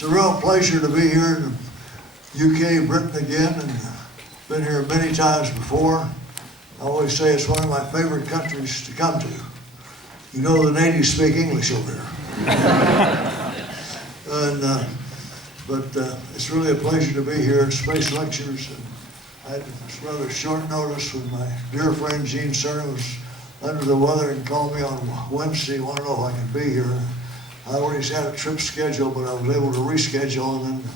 It's a real pleasure to be here in UK, Britain again, and been here many times before. I always say it's one of my favorite countries to come to. You know the natives speak English over here. But it's really a pleasure to be here at Spacelectures. And I had this rather short notice when my dear friend Gene Cernan was under the weather and called me on Wednesday, wanted to know if I could be here. I already had a trip scheduled, but I was able to reschedule, and then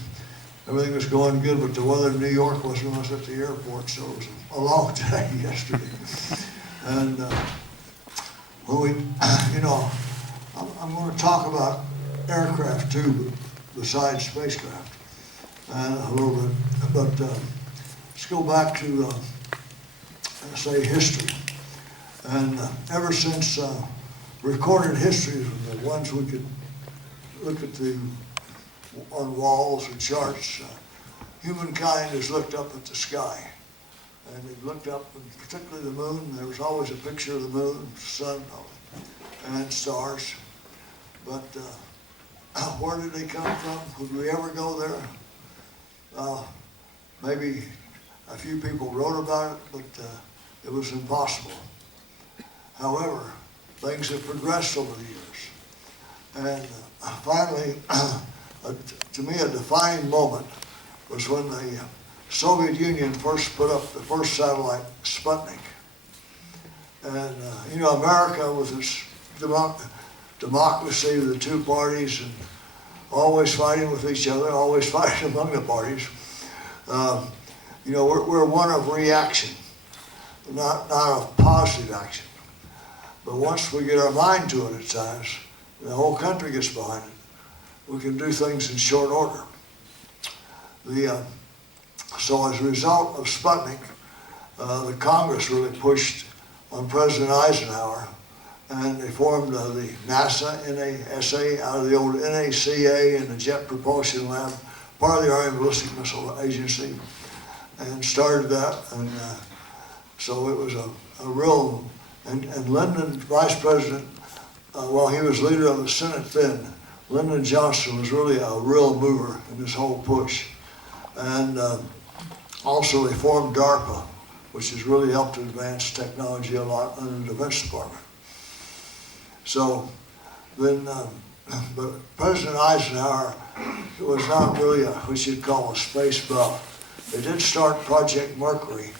everything was going good, but the weather in New York was when I was at the airport, so it was a long day yesterday. And when we, I'm going to talk about aircraft too, besides spacecraft, a little bit. But let's go back to, say, history. And ever since recorded histories, the ones we could look at on walls or charts, humankind has looked up at the sky. And they've looked up, and particularly the moon. There was always a picture of the moon, sun, and stars. But where did they come from? Would we ever go there? Maybe a few people wrote about it, but it was impossible. However, things have progressed over the years. And finally, to me, a defining moment was when the Soviet Union first put up the first satellite, Sputnik. And, America with its democracy, the two parties, and always fighting with each other, always fighting among the parties. We're one of reaction, not of positive action. But once we get our mind to it at times, the whole country gets behind it, we can do things in short order. So as a result of Sputnik, the Congress really pushed on President Eisenhower, and they formed the NASA, NASA, out of the old NACA and the Jet Propulsion Lab, part of the Army Ballistic Missile Agency, and started that. And so it was a real, and Lyndon, Vice President, while he was leader of the Senate then, Lyndon Johnson was really a real mover in this whole push. And also they formed DARPA, which has really helped to advance technology a lot in the Defense Department. So then, but President Eisenhower was not really what you'd call a space buff. They did start Project Mercury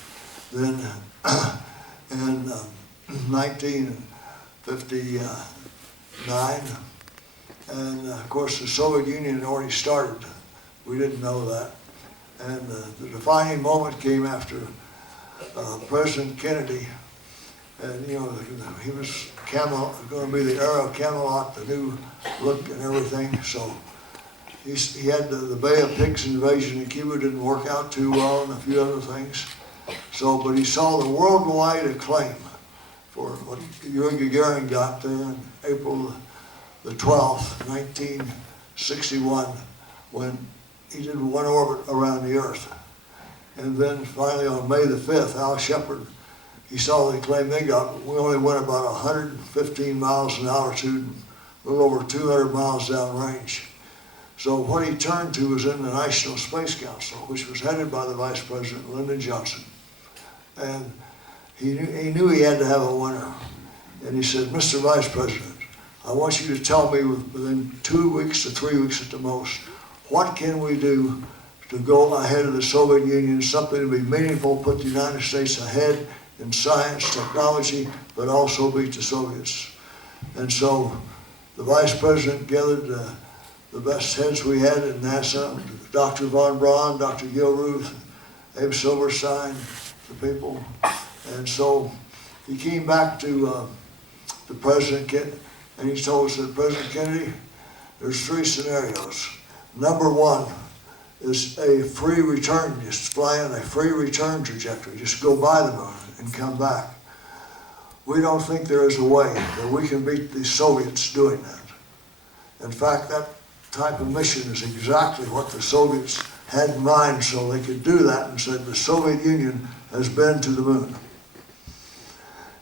then in 1959. And of course the Soviet Union had already started. We didn't know that. And the defining moment came after President Kennedy, and he was going to be the era of Camelot, the new look and everything. So he had the Bay of Pigs invasion in Cuba didn't work out too well, and a few other things. So, but he saw the worldwide acclaim for what Yuri Gagarin got there in April the 12th, 1961, when he did one orbit around the Earth. And then finally on May the 5th, Al Shepard, he saw the acclaim they got. We only went about 115 miles in altitude, a little over 200 miles downrange. So what he turned to was in the National Space Council, which was headed by the Vice President, Lyndon Johnson. And he knew he had to have a winner. And he said, Mr. Vice President, I want you to tell me within 2 weeks to 3 weeks at the most, what can we do to go ahead of the Soviet Union, something to be meaningful, put the United States ahead in science, technology, but also beat the Soviets. And so the Vice President gathered the best heads we had at NASA, Dr. von Braun, Dr. Gilruth, Abe Silverstein, the people. And so he came back to the President Kennedy, and he told us that President Kennedy, there's 3 scenarios. Number 1 is a free return, just fly on a free return trajectory, just go by the moon and come back. We don't think there is a way that we can beat the Soviets doing that. In fact, that type of mission is exactly what the Soviets had in mind, so they could do that, and said the Soviet Union has been to the moon.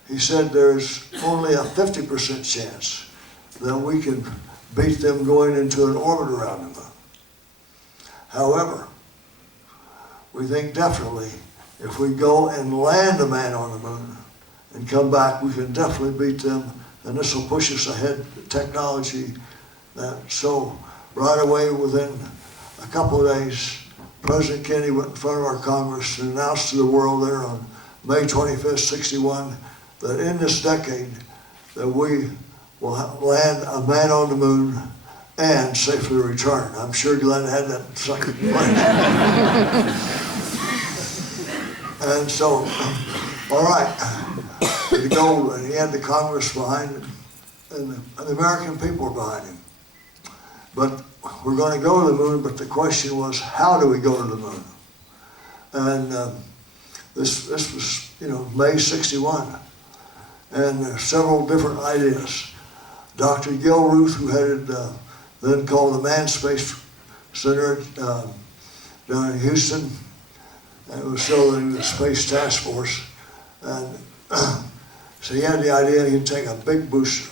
He said there's only a 50% chance that we can beat them going into an orbit around the moon. However, we think definitely if we go and land a man on the moon and come back, we can definitely beat them, and this will push us ahead in technology. So right away, within a couple of days, President Kennedy went in front of our Congress and announced to the world there on May 25th, 61, that in this decade that we will land a man on the moon and safely return. I'm sure Glenn had that second place. And so, all right, to go, and he had the Congress behind him, and the American people were behind him. But we're going to go to the moon, but the question was, how do we go to the moon? And this was, May 61, and several different ideas. Dr. Gil Ruth, who headed then called the Manned Space Center down in Houston, and it was still the Space Task Force, and so he had the idea he'd take a big booster.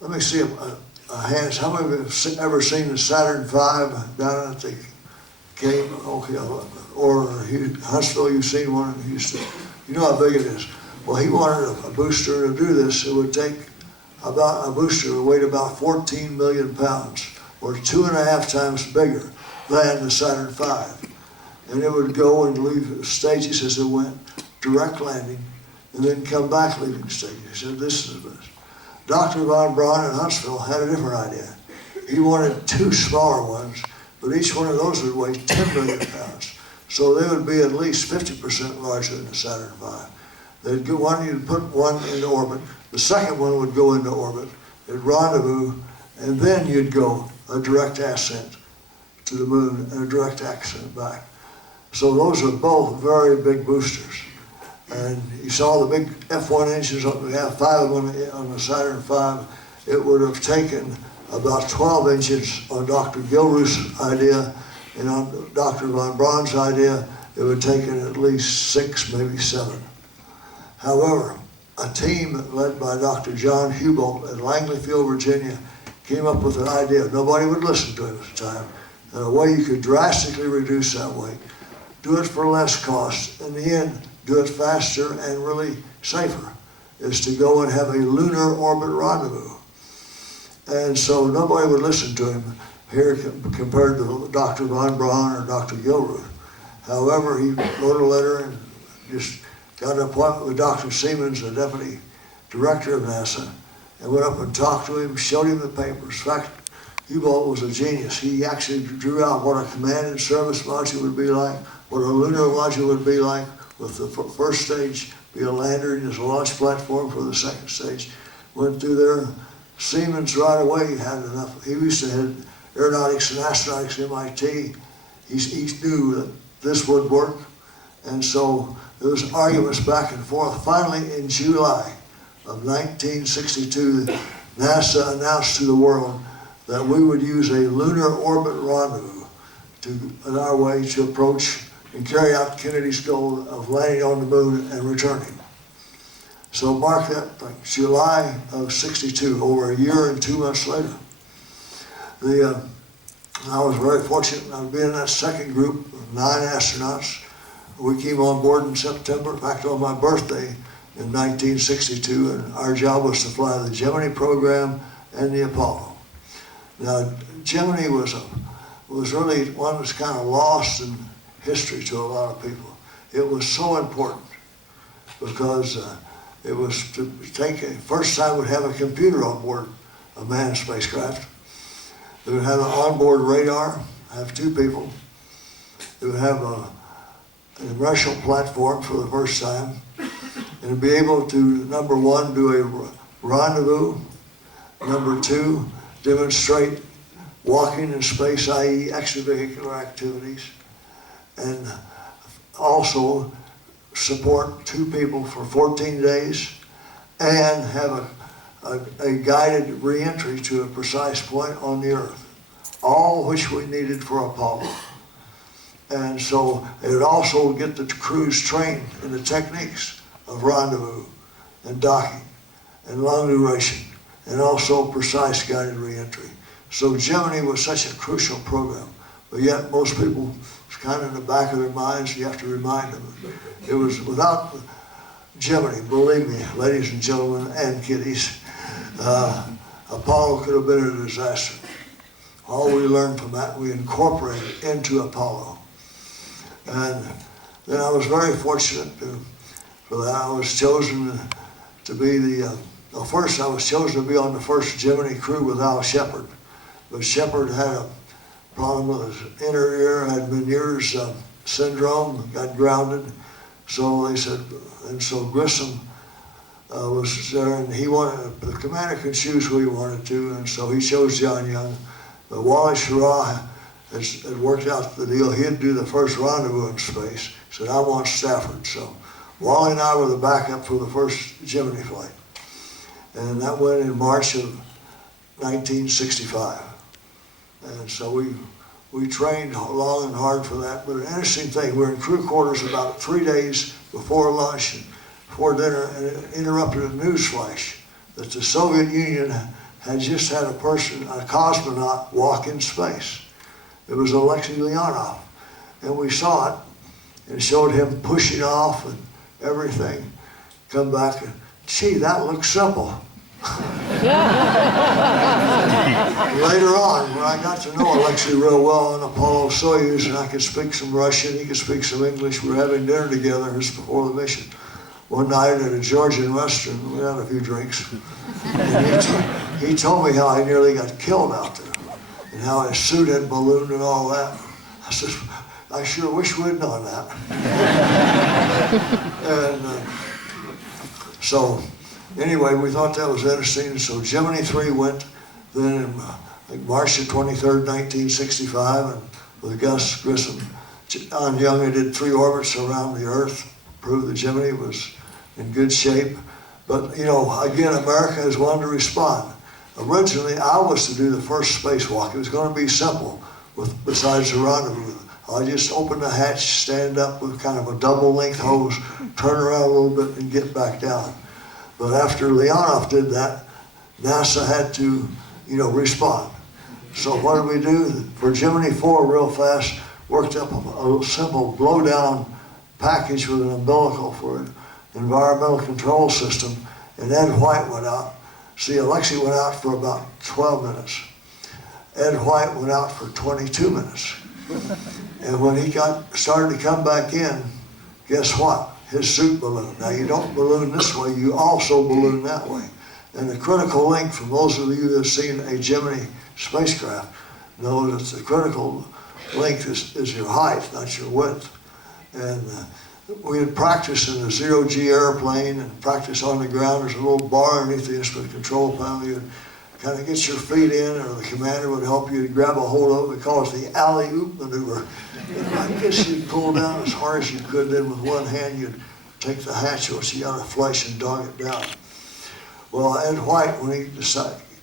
Let me see a hands. How many of you have ever seen the Saturn V down at the Cape? Okay, or Huntsville, you've seen one in Houston. You know how big it is. Well, he wanted a booster to do this. It would take about a booster that weighed about 14 million pounds, or 2.5 times bigger than the Saturn V. And it would go and leave stages as it went, direct landing, and then come back leaving stages. He said, this is the best. Dr. von Braun in Huntsville had a different idea. He wanted 2 smaller ones, but each one of those would weigh 10 million pounds. So they would be at least 50% larger than the Saturn V. They'd go one, you'd put one into orbit, the second one would go into orbit, it'd rendezvous, and then you'd go a direct ascent to the moon and a direct ascent back. So those are both very big boosters. And you saw the big F1 engines, we have 5 of them on the Saturn V. It would have taken about 12 engines on Dr. Gilruth's idea, and on Dr. von Braun's idea, it would have taken at least 6, maybe 7. However, a team led by Dr. John Hubalt at Langley Field, Virginia, came up with an idea. Nobody would listen to him at the time. And a way you could drastically reduce that weight, do it for less cost, in the end, do it faster and really safer, is to go and have a lunar orbit rendezvous. And so nobody would listen to him here compared to Dr. von Braun or Dr. Gilruth. However, he wrote a letter and just got an appointment with Dr. Siemens, the deputy director of NASA, and went up and talked to him, showed him the papers. In fact, Hubalt was a genius. He actually drew out what a command and service module would be like, what a lunar module would be like, with the first stage be a lander and his launch platform for the second stage. Went through there. Siemens right away had enough. He used to head aeronautics and astronautics at MIT. He knew that this would work. And so there was arguments back and forth. Finally, in July of 1962, NASA announced to the world that we would use a lunar orbit rendezvous in our way to approach and carry out Kennedy's goal of landing on the moon and returning. So mark that thing, July of 62, over a year and 2 months later. I was very fortunate. I was in that second group of 9 astronauts. We came on board in September, in fact on my birthday in 1962, and our job was to fly the Gemini program and the Apollo. Now, Gemini was really one that's kind of lost in history to a lot of people. It was so important because it was to take first time we'd have a computer on board a manned spacecraft. It would have an onboard radar, have 2 people. It would have an inertial platform for the first time, and be able to, number 1, do a rendezvous, number 2, demonstrate walking in space, i.e. extravehicular activities, and also support 2 people for 14 days and have a guided re-entry to a precise point on the Earth, all which we needed for Apollo. And so it would also get the crews trained in the techniques of rendezvous and docking and long duration and also precise guided re-entry. So Gemini was such a crucial program. but yet most people, it's kind of in the back of their minds, you have to remind them. It was without Gemini, believe me, ladies and gentlemen and kiddies, Apollo could have been a disaster. All we learned from that, we incorporated into Apollo. And then I was very fortunate for that. I was chosen to be first I was chosen to be on the first Gemini crew with Al Shepard. But Shepard had a problem with his inner ear, had Meniere's syndrome, got grounded. So they said, and so Grissom was there, and he wanted, the commander could choose who he wanted to, and so he chose John Young. But Wally Schirra had worked out the deal. He'd do the first rendezvous in space. He said, I want Stafford. So Wally and I were the backup for the first Gemini flight. And that went in March of 1965. And so we trained long and hard for that. But an interesting thing, we were in crew quarters about 3 days before lunch and before dinner, and it interrupted a news flash that the Soviet Union had just had a cosmonaut walk in space. It was Alexei Leonov. And we saw it, and it showed him pushing off and everything. Come back and, gee, that looks simple. Later on, when I got to know Alexei real well on Apollo-Sojuz, and I could speak some Russian, he could speak some English, we were having dinner together just before the mission. One night at a Georgian restaurant, we had a few drinks. And he told me how I nearly got killed out there, and how his suit had ballooned and all that. I said, I sure wish we'd known that. And so, anyway, we thought that was interesting. So Gemini 3 went then in like March the 23rd, 1965, and with Gus Grissom. John Young did 3 orbits around the Earth, proved that Gemini was in good shape. But, you know, again, America has wanted to respond. Originally, I was to do the first spacewalk. It was going to be simple, besides the rendezvous. I just open the hatch, stand up with kind of a double-length hose, turn around a little bit, and get back down. But after Leonov did that, NASA had to, you know, respond. So what did we do? For Gemini 4, real fast, worked up a simple blow-down package with an umbilical for an environmental control system, and Ed White went out. See, Alexei went out for about 12 minutes. Ed White went out for 22 minutes. And when he started to come back in, guess what? His suit ballooned. Now, you don't balloon this way, you also balloon that way. And the critical link, for those of you who have seen a Gemini spacecraft, know that the critical length is your height, not your width. And we had practiced in a zero-G airplane and practice on the ground. There's a little bar underneath the instrument control panel. You'd kind of get your feet in, or the commander would help you to grab a hold of it. We call it the alley-oop maneuver. And I guess you'd pull down as hard as you could, then with one hand you'd take the hatch, so you got to flush and dog it down. Well, Ed White, when he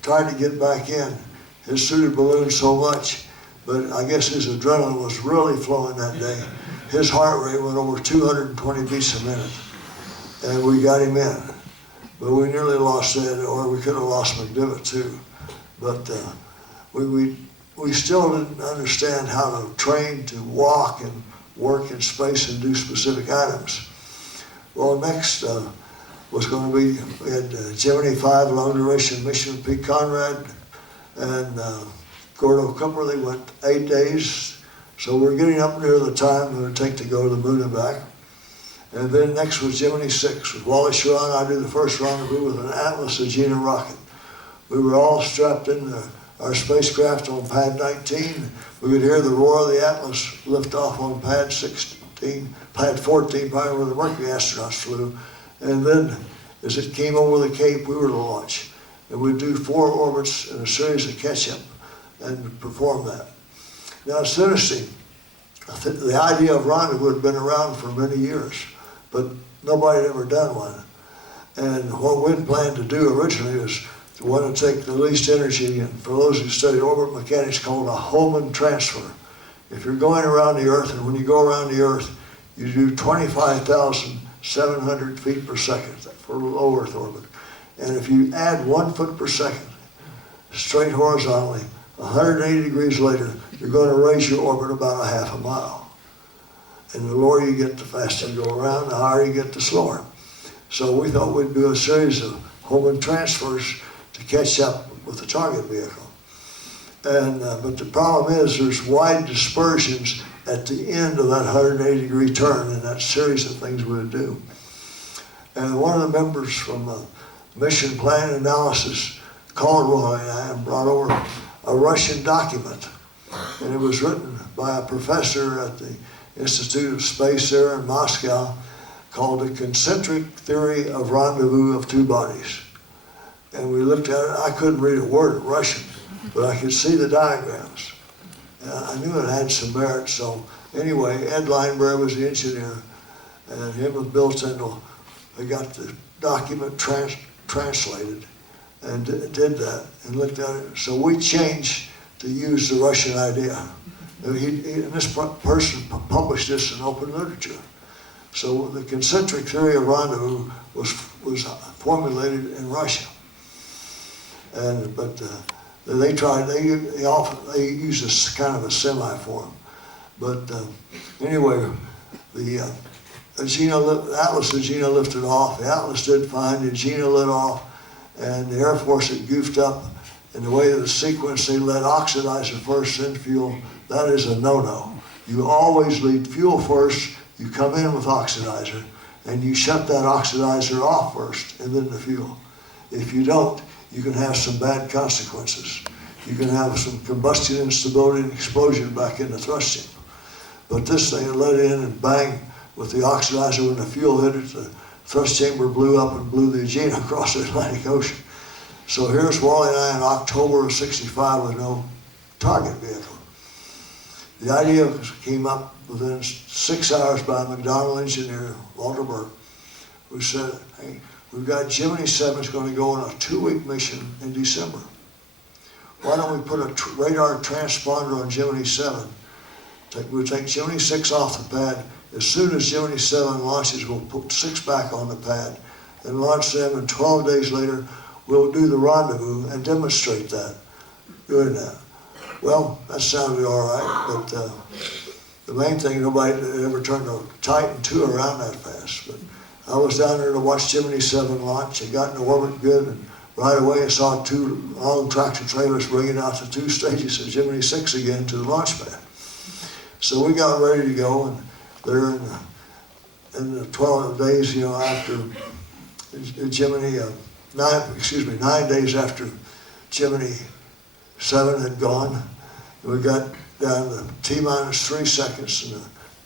tried to get back in, his suit had ballooned so much, but I guess his adrenaline was really flowing that day. His heart rate went over 220 beats a minute, and we got him in. But we nearly lost Ed, or we could have lost McDivitt too. But we still didn't understand how to train to walk and work in space and do specific items. Well, next was going to be, we had Gemini 5 long duration mission with Pete Conrad and Gordo Cooper. They went 8 days. So we're getting up near the time it would take to go to the moon and back. And then next was Gemini 6 with Wally Schirra, and I did the first rendezvous with an Atlas Agena rocket. We were all strapped in our spacecraft on pad 19. We could hear the roar of the Atlas lift off on pad 14, probably where the Mercury astronauts flew. And then as it came over the Cape, we were to launch. And we'd do 4 orbits and a series of catch-up and perform that. Now it's interesting, the idea of rendezvous had been around for many years, but nobody had ever done one. And what we'd planned to do originally was to want to take the least energy, and for those who studied orbit mechanics, called a Hohmann transfer. If you're going around the Earth, and when you go around the Earth, you do 25,700 feet per second for low Earth orbit. And if you add 1 foot per second, straight horizontally, 180 degrees later, you're going to raise your orbit about a half a mile. And the lower you get, the faster you go around, the higher you get, the slower. So we thought we'd do a series of Hohmann transfers to catch up with the target vehicle. And but the problem is there's wide dispersions at the end of that 180-degree turn in that series of things we would do. And one of the members from Mission Plan Analysis called Wally and I and brought over a Russian document. And it was written by a professor at the Institute of Space there in Moscow called The Concentric Theory of Rendezvous of Two Bodies. And we looked at it. I couldn't read a word of Russian, but I could see the diagrams. I knew it had some merit. So anyway, Ed Lineberry was the engineer, and him and Bill Tyndall, they got the document translated and did that and looked at it. So we changed to use the Russian idea. And this person published this in open literature. So the concentric theory of rendezvous was formulated in Russia. And but they use this kind of a semi-form. But anyway, the Atlas and Gina lifted off. The Atlas did fine, and Gina lit off, and the Air Force had goofed up in the way of the sequence. They let oxidizer first, then fuel. That is a no-no. You always lead fuel first. You come in with oxidizer, and you shut that oxidizer off first, and then the fuel. If you don't, you can have some bad consequences. You can have some combustion instability and explosion back in the thrust chamber. But this thing let in and bang with the oxidizer. When the fuel hit it, the thrust chamber blew up and blew the Gina across the Atlantic Ocean. So here's Wally and I in October of '65 with no target vehicle. The idea came up within 6 hours by a McDonnell engineer, Walter Burke, who said, hey, we've got Gemini 7 is going to go on a 2-week mission in December. Why don't we put a radar transponder on Gemini 7? We'll take Gemini 6 off the pad. As soon as Gemini 7 launches, we'll put 6 back on the pad and launch them, and 12 days later, we'll do the rendezvous and demonstrate that, doing that. Well, that sounded all right, but the main thing, nobody ever turned a Titan II around that fast. But I was down there to watch Gemini 7 launch. It got into orbit good, and right away I saw 2 long tractor trailers bringing out the 2 stages of Gemini 6 again to the launch pad. So we got ready to go, and there in the 12 days, after Gemini, 9 days after Gemini 7 had gone, we got down to T-3 seconds, and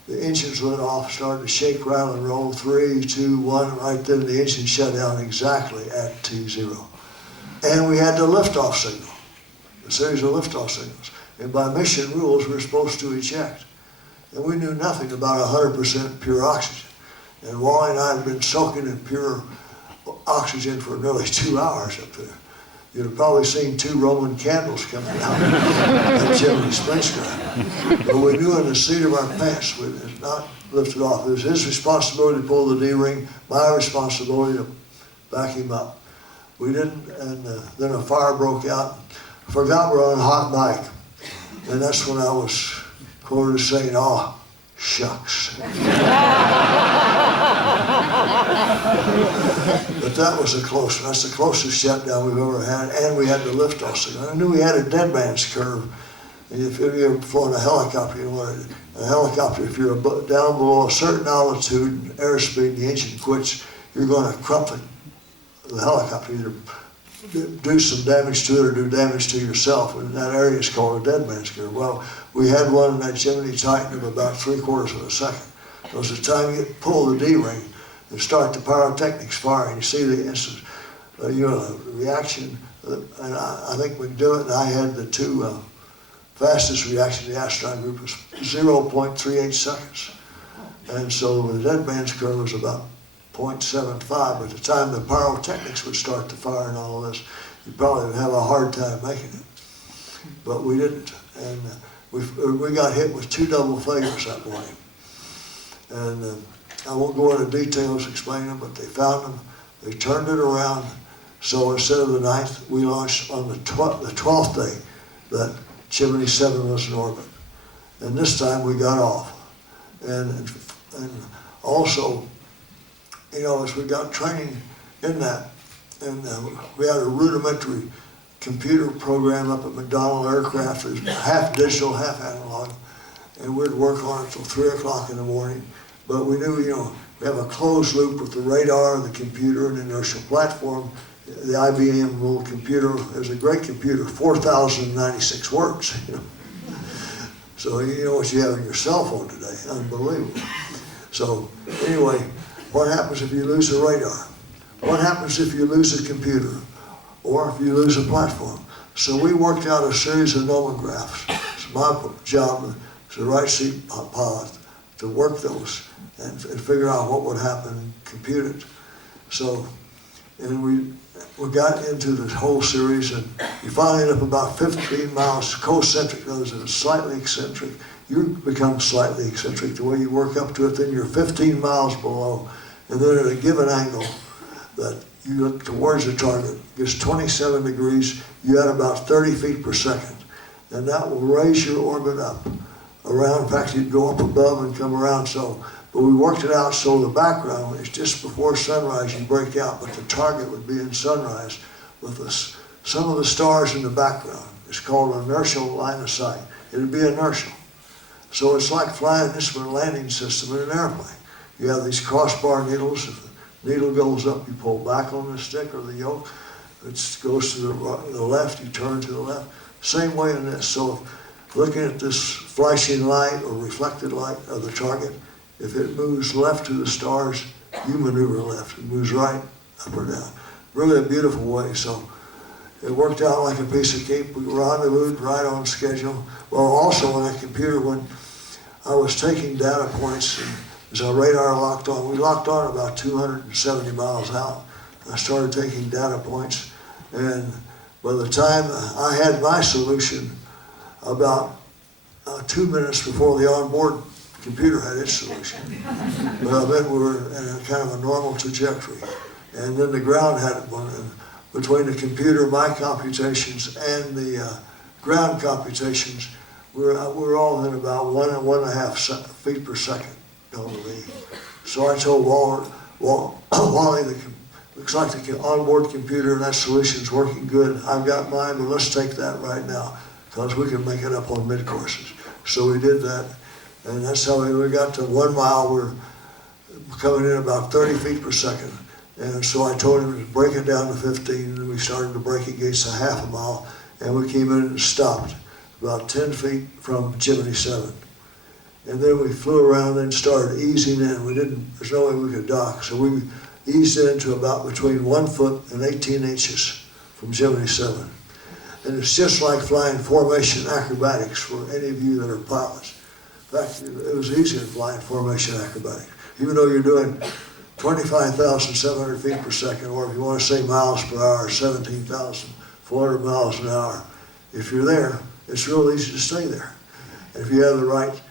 the engines lit off, started to shake, rattle, and roll. 3, 2, 1, right then the engine shut down exactly at T0. And we had the liftoff signal, a series of liftoff signals. And by mission rules, we were supposed to eject. And we knew nothing about 100% pure oxygen. And Wally and I had been soaking in pure oxygen for nearly 2 hours up there. You'd have probably seen 2 Roman candles coming out of that Gemini spacecraft. But we knew in the seat of our pants, we had not lifted off. It was his responsibility to pull the D-ring, my responsibility to back him up. We didn't, and then a fire broke out. I forgot we're on a hot bike. And that's when I was quoted as saying, oh, shucks. But that was a close one. That's the closest shutdown we've ever had, and we had the liftoff signal. I knew we had a dead man's curve. If you've ever flown a helicopter, you know what a helicopter, if you're down below a certain altitude and airspeed, the engine quits, you're going to crump the helicopter, either do some damage to it or do damage to yourself, and that area is called a dead man's curve. Well, we had one in that Gemini Titan of about 3/4 of a second. It was the time you pull the D-ring and start the pyrotechnics firing. You see the instant, reaction, and I think we can do it. And I had the 2 fastest reaction in the astronaut group was 0.38 seconds. And so the dead man's curve was about 0.75. By the time the pyrotechnics would start to fire and all of this, you'd probably have a hard time making it. But we didn't. And we got hit with 2 double failures that morning. And I won't go into details explaining them, but they found them. They turned it around. So instead of the 9th, we launched on the 12th day that Gemini 7 was in orbit. And this time we got off. And also, you know, as we got training in that, and we had a rudimentary computer program up at McDonnell Aircraft. It was half digital, half analog, and we'd work on it till 3 o'clock in the morning. But we knew, you know, we have a closed loop with the radar, the computer, and inertial platform. The IBM little computer is a great computer, 4,096 words, you know. So you know what you have on your cell phone today, unbelievable. So anyway, what happens if you lose the radar? What happens if you lose a computer? Or if you lose a platform? So we worked out a series of nomographs. It's my job as a right seat pilot to work those and figure out what would happen and compute it. So, and we got into this whole series, and you finally end up about 15 miles concentric. In other words, it's slightly eccentric. You become slightly eccentric. The way you work up to it, then you're 15 miles below. And then at a given angle that you look towards the target, it's 27 degrees, you add about 30 feet per second. And that will raise your orbit up around. In fact, you'd go up above and come around. So, but we worked it out so the background is just before sunrise you break out, but the target would be in sunrise with some of the stars in the background. It's called an inertial line of sight. It would be inertial. So it's like flying an instrument landing system in an airplane. You have these crossbar needles. If the needle goes up, you pull back on the stick or the yoke. If it goes to the left, you turn to the left. Same way in this. So looking at this flashing light or reflected light of the target, if it moves left to the stars, you maneuver left. It moves right, up or down. Really a beautiful way. So it worked out like a piece of cake. We rendezvoused right on schedule. Well, also on that computer, when I was taking data points, and as our radar locked on, we locked on about 270 miles out. I started taking data points, and by the time I had my solution, about 2 minutes before the onboard computer had its solution. But I bet we were in a kind of a normal trajectory. And then the ground had one. And between the computer, my computations, and the ground computations, we're all in about 1.5 feet per second, don't believe. So I told Wally, looks like the onboard computer and that solution's working good. I've got mine, but let's take that right now, because we can make it up on mid-courses. So we did that, and that's how we got to 1 mile. We're coming in about 30 feet per second. And so I told him to break it down to 15, and we started to break against a half a mile, and we came in and stopped about 10 feet from Gemini 7. And then we flew around and started easing in. There's no way we could dock, so we eased into about between 1 foot and 18 inches from Gemini 7. And it's just like flying formation acrobatics for any of you that are pilots. In fact, it was easier than flying formation acrobatics. Even though you're doing 25,700 feet per second, or if you want to say miles per hour, 17,400 miles an hour. If you're there, it's real easy to stay there. And if you have the right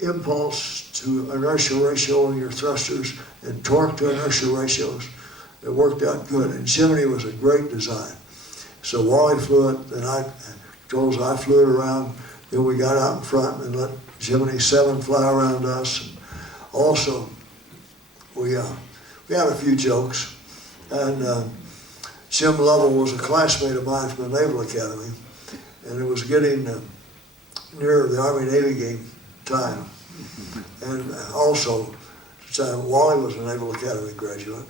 impulse to inertial ratio in your thrusters and torque to inertial ratios, it worked out good. And Gemini was a great design. So Wally flew it, and I flew it around. Then we got out in front and let Gemini 7 fly around us. And also, we had a few jokes. And Jim Lovell was a classmate of mine from the Naval Academy, and it was getting near the Army-Navy game time. And also, at the time, Wally was a Naval Academy graduate,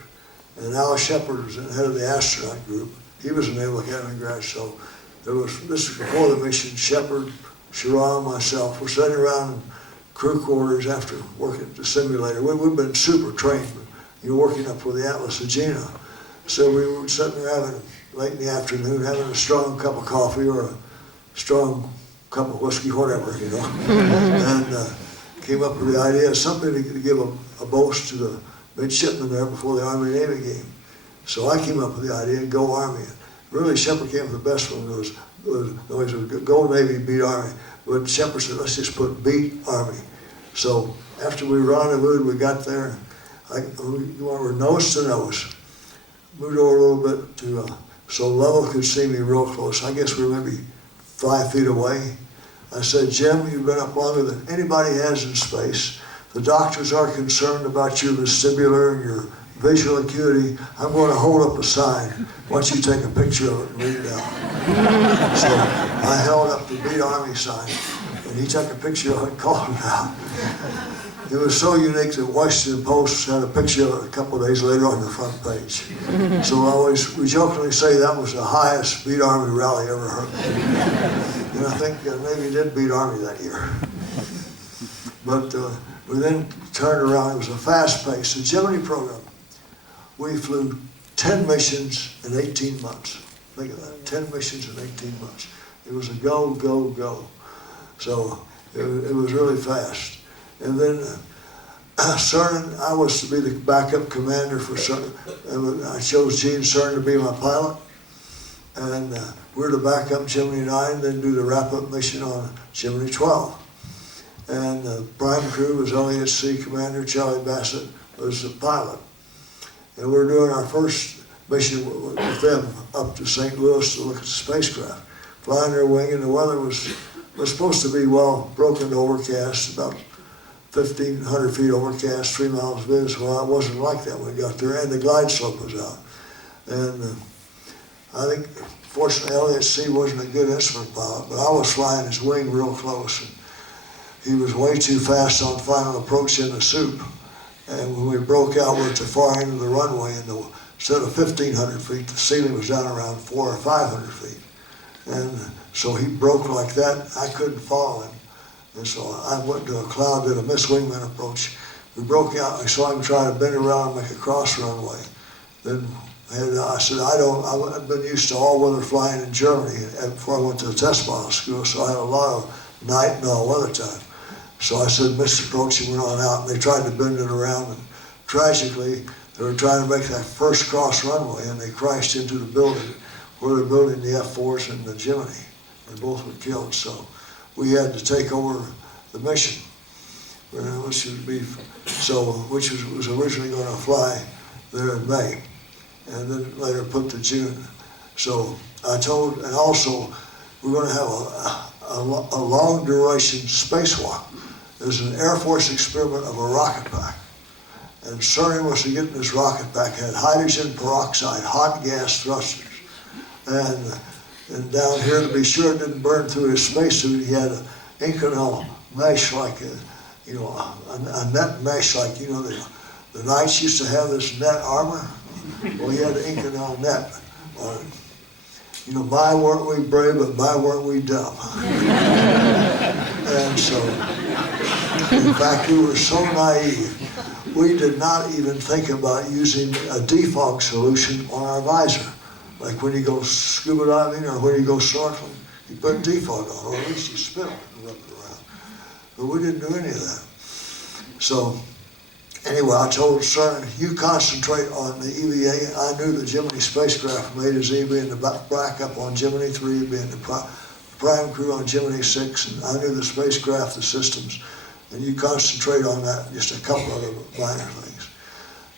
and Al Shepard was the head of the astronaut group. He was a Naval Academy graduate, so this was before the mission. Shepard, Schirra, myself, we're sitting around in crew quarters after working at the simulator. We've been super trained, working up for the Atlas Agena. So we were sitting there late in the afternoon, having a strong cup of coffee or a strong cup of whiskey, whatever, and came up with the idea of something to give a boast to the midshipmen there before the Army-Navy game. So I came up with the idea, go Army. Really, Shepard came with the best one. It was go Navy, beat Army. But Shepard said, let's just put beat Army. So after we rendezvoused, we got there. We were nose to nose. Moved over a little bit so Lovell could see me real close. I guess we were maybe 5 feet away. I said, Jim, you've been up longer than anybody has in space. The doctors are concerned about your vestibular and your visual acuity. I'm going to hold up a sign. Why don't you take a picture of it and read it out? So I held up the Beat Army sign, and he took a picture of it and called it out. It was so unique that Washington Post had a picture of it a couple of days later on the front page. So we jokingly say that was the highest Beat Army rally ever heard. And I think Navy did beat Army that year. But we then turned around. It was a fast pace. The Gemini program, we flew 10 missions in 18 months. Think of that, 10 missions in 18 months. It was a go, go, go. So it was really fast. And then Cernan, I was to be the backup commander for Cernan. And I chose Gene Cernan to be my pilot. And we're to back up Gemini 9, then do the wrap-up mission on Gemini 12. And the prime crew was Elliott C. Commander, Charlie Bassett was the pilot. And we're doing our first mission with them up to St. Louis to look at the spacecraft. Flying their wing, and the weather was supposed to be, well, broken to overcast, about 1,500 feet overcast, 3 miles viz. Well, it wasn't like that when we got there, and the glide slope was out. And I think, fortunately, Elliott C. wasn't a good instrument pilot, but I was flying his wing real close. And he was way too fast on final approach in the soup. And when we broke out, we're at the far end of the runway, and instead of 1,500 feet, the ceiling was down around 400 or 500 feet. And so he broke like that. I couldn't follow him. And so I went to a cloud, did a missed-wingman approach. We broke out. I saw him try to bend around and make a cross runway. Then I said, I've been used to all-weather flying in Germany before I went to the test pilot school, so I had a lot of night and all-weather time. So I said, missed approach, and went on out, and they tried to bend it around. And tragically, they were trying to make that first cross runway, and they crashed into the building where they're building the F-4s and the Gemini. They both were killed, so we had to take over the mission, which was originally going to fly there in May, and then later put to June. So I told, and also we're going to have a long duration spacewalk. There's an Air Force experiment of a rocket pack, and Cernan was to get in this rocket pack, had hydrogen peroxide, hot gas thrusters, and down here, to be sure it didn't burn through his spacesuit, he had an Inconel mesh, like a net mesh, like, the Knights used to have this net armor. Well, he had an Inconel net on it. My weren't we brave, but my weren't we dumb. And so, in fact, we were so naive, we did not even think about using a defog solution on our visor. Like when you go scuba diving or when you go snorkeling, you put defog on, or at least you spit on it and rub it around. But we didn't do any of that. So anyway, I told Cernan, you concentrate on the EVA. I knew the Gemini spacecraft made his EVA and the backup on Gemini 3, being the prime crew on Gemini 6, and I knew the spacecraft, the systems, and you concentrate on that, just a couple other minor things.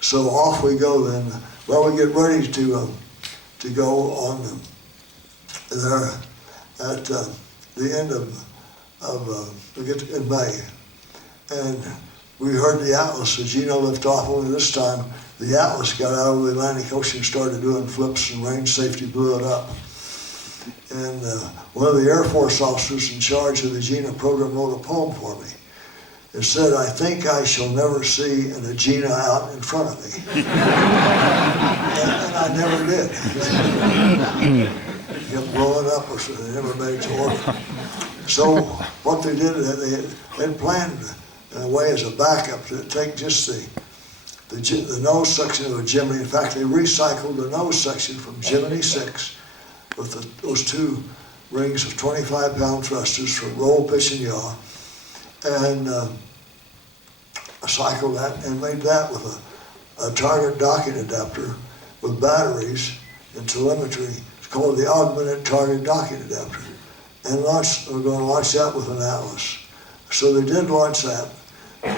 So off we go then. Well, we get ready to go on there at the end we get in May. And we heard the Atlas, the Geno lift off, only this time the Atlas got out of the Atlantic Ocean and started doing flips, and range safety blew it up. And one of the Air Force officers in charge of the Geno program wrote a poem for me. It said, I think I shall never see an Agena out in front of me. and I never did. It kept blowing up, or so they never made it to orbit. So what they did, they planned in a way as a backup to take just the nose section of a Gemini. In fact, they recycled the nose section from Gemini 6 with those 2 rings of 25-pound thrusters for roll, pitch, and yaw. And cycled that and made that with a target docking adapter with batteries and telemetry. It's called the augmented target docking adapter. And we're going to launch that with an Atlas. So they did launch that.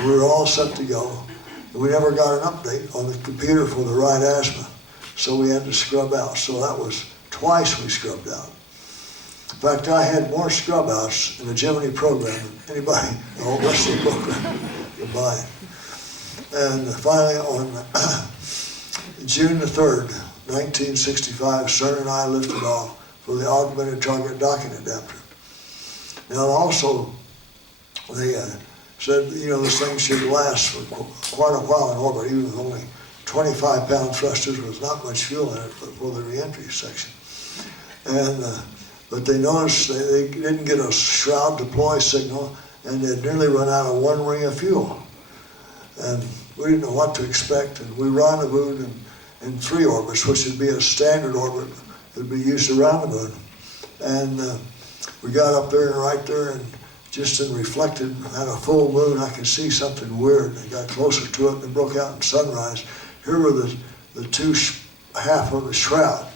We were all set to go. And we never got an update on the computer for the right azimuth. So we had to scrub out. So that was twice we scrubbed out. In fact, I had more scrub outs in the Gemini program than anybody in the whole rest of the program combined. And finally, on June the 3rd, 1965, Cernan and I lifted off for the augmented target docking adapter. Now also, they said, this thing should last for quite a while in orbit, even with only 25-pound thrusters, with not much fuel in it for the reentry section. And but they noticed they didn't get a shroud deploy signal, and they'd nearly run out of one ring of fuel. And we didn't know what to expect, and we rendezvoused in 3 orbits, which would be a standard orbit that would be used around the moon. And we got up there and right there, and just in reflected, had a full moon, I could see something weird. I got closer to it and broke out in sunrise. Here were the half of the shroud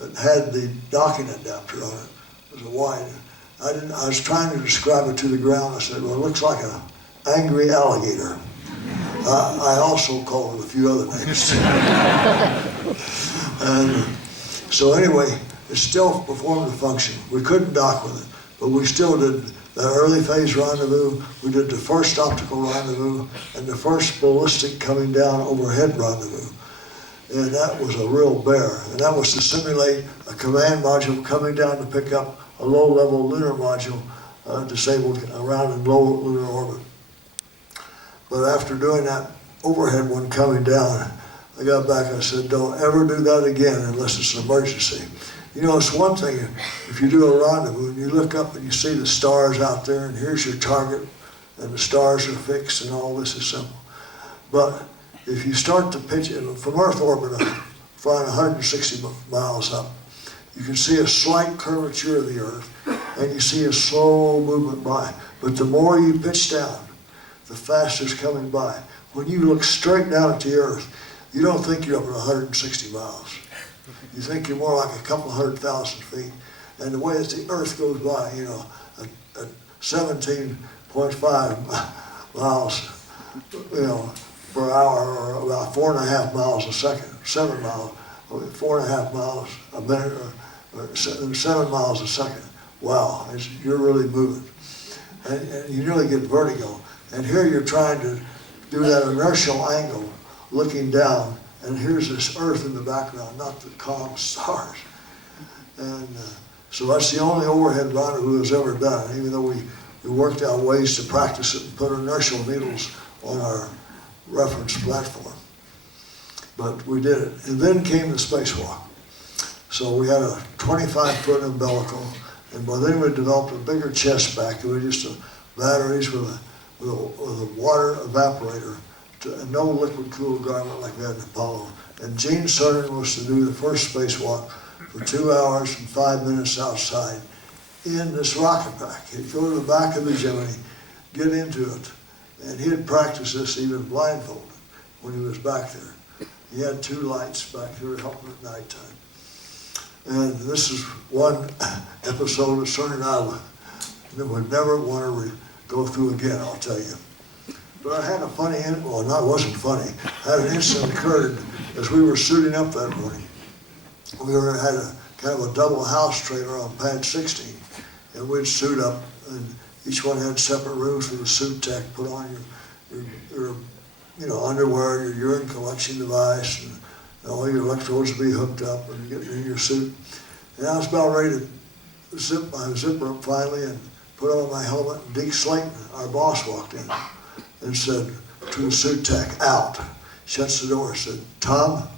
that had the docking adapter on it. It was a wide. I was trying to describe it to the ground. I said, well, it looks like an angry alligator. I also called it a few other names. And so anyway, it still performed the function. We couldn't dock with it, but we still did the early phase rendezvous. We did the first optical rendezvous and the first ballistic coming down overhead rendezvous. And that was a real bear. And that was to simulate a command module coming down to pick up a low-level lunar module disabled around in low lunar orbit. But after doing that overhead one coming down, I got back and I said, don't ever do that again unless it's an emergency. It's one thing if you do a rendezvous and you look up and you see the stars out there and here's your target and the stars are fixed and all this is simple. But if you start to pitch it from Earth orbit, flying 160 miles up, you can see a slight curvature of the Earth and you see a slow movement by. But the more you pitch down, the faster it's coming by. When you look straight down at the Earth, you don't think you're up at 160 miles. You think you're more like a couple 100,000 feet. And the way that the Earth goes by, at 17.5 miles, per hour, or about 4.5 miles a second, 7 miles, 4.5 miles a minute, or 7 miles a second. Wow, you're really moving. And you nearly get vertigo. And here you're trying to do that inertial angle, looking down, and here's this Earth in the background, not the calm stars. And so that's the only overhead rendezvous was ever done, even though we worked out ways to practice it and put inertial needles on our reference platform. But we did it. And then came the spacewalk. So we had a 25-foot umbilical, and by then we developed a bigger chest back. It was just batteries with a water evaporator, and no liquid cooled garment like we had in Apollo. And Gene Cernan was to do the first spacewalk for 2 hours and 5 minutes outside in this rocket pack. He'd go to the back of the Gemini, get into it, and he had practiced this even blindfolded when he was back there. He had 2 lights back there helping at nighttime. And this is one episode of Cernan and I would never want to go through again, I'll tell you. But I had a funny, well, no, it wasn't funny. I had an incident occurred as we were suiting up that morning. We had a kind of a double house trailer on pad 16, and we'd suit up, and each one had separate rooms for the suit tech. Put on your underwear, your urine collection device, and all your electrodes would be hooked up, and get in your suit. And I was about ready to zip my zipper up finally and put on my helmet, and Deke Slayton, our boss, walked in and said to the suit tech, out. Shuts the door and said, Tom,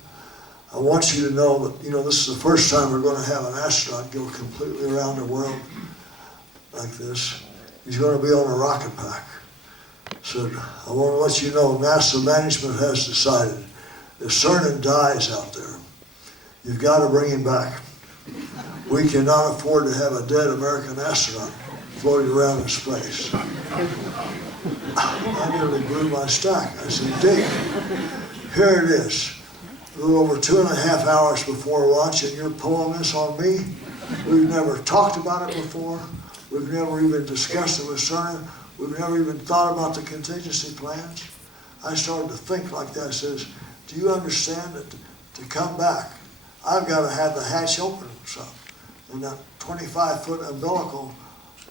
I want you to know that, this is the first time we're going to have an astronaut go completely around the world like this. He's going to be on a rocket pack. Said, I want to let you know NASA management has decided if Cernan dies out there, you've got to bring him back. We cannot afford to have a dead American astronaut floating around in space. I nearly blew my stack. I said, Dick, here it is. A little over 2.5 hours before launch, and you're pulling this on me? We've never talked about it before. We've never even discussed it with Cernan. We've never even thought about the contingency plans. I started to think like that. I says, do you understand that to come back, I've got to have the hatch open or something? And that 25-foot umbilical,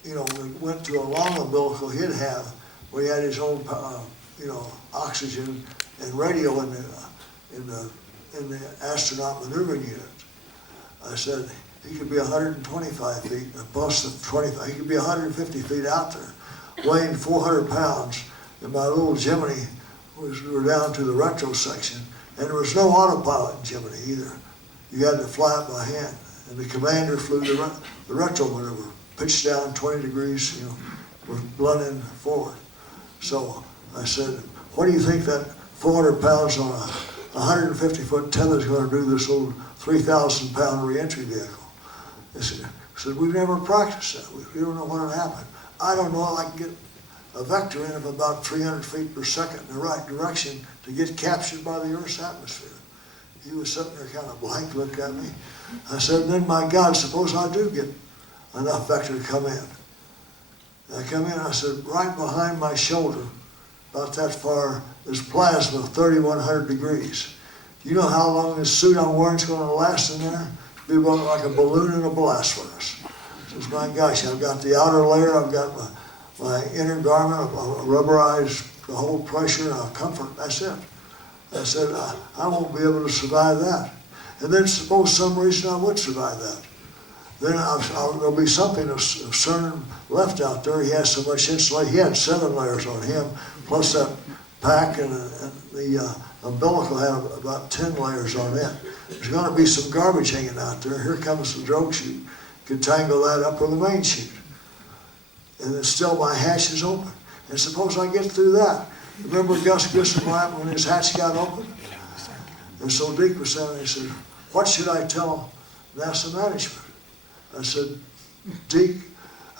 you know, went to a long umbilical he'd have, where he had his own, you know, oxygen and radio in the astronaut maneuvering unit. I said, he could be 125 feet, and a bus of 25, he could be 150 feet out there, weighing 400 pounds, and my little Gemini were down to the retro section, and there was no autopilot in Gemini either. You had to fly it by hand, and the commander flew the retro maneuver, pitched down 20 degrees, you know, with blunt end forward. So I said, what do you think that 400 pounds on a 150-foot tether is going to do this little 3,000-pound reentry vehicle? I said, we've never practiced that. We don't know what will happen. I don't know if I can get a vector in of about 300 feet per second in the right direction to get captured by the Earth's atmosphere. He was sitting there kind of blank, looked at me. I said, then my God, suppose I do get enough vector to come in. And I come in, I said, right behind my shoulder, about that far, is plasma 3,100 degrees. Do you know how long this suit I'm wearing is going to last in there? It'll be like a balloon in a blast furnace. I says, my gosh, I've got the outer layer, I've got my inner garment, rubberized, the whole pressure and comfort, that's it. I said, I won't be able to survive that. And then suppose some reason I would survive that. Then there'll be something of Cernan left out there. He has so much insulation. He had 7 layers on him, plus that pack, and the umbilical had about 10 layers on it. There's going to be some garbage hanging out there. Here comes the drogue chute. Can tangle that up with the main chute. And then still my hatch is open. And suppose I get through that. Remember Gus Grissom when his hatch got open? And so Deke was saying, he said, what should I tell NASA management? I said, Deke,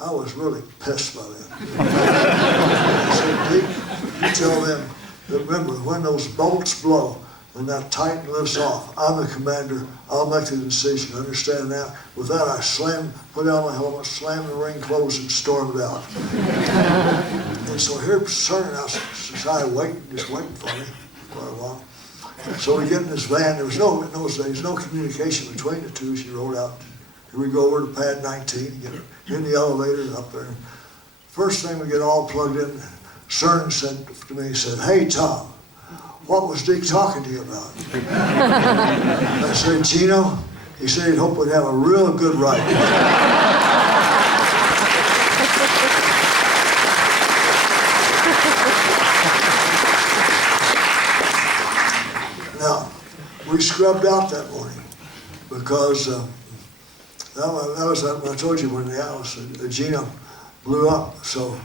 I was really pissed by then. I said, Deke, you tell them that remember, when those bolts blow and that Titan lifts off, I'm the commander, I'll make the decision, understand that? With that, I put on my helmet, slammed the ring closed, and stormed out. And so here, Cernan outside just waiting for me for a while. So we get in this van. There was in those days, no communication between the two. She rode out. Here we go over to pad 19, get in the elevator up there. First thing we get all plugged in, Cernan said to me, he said, hey, Tom, what was Dick talking to you about? I said, Gino, he said he'd hope we'd have a real good ride. Now, we scrubbed out that morning because that was when I told you when the Alice, Gino blew up. So,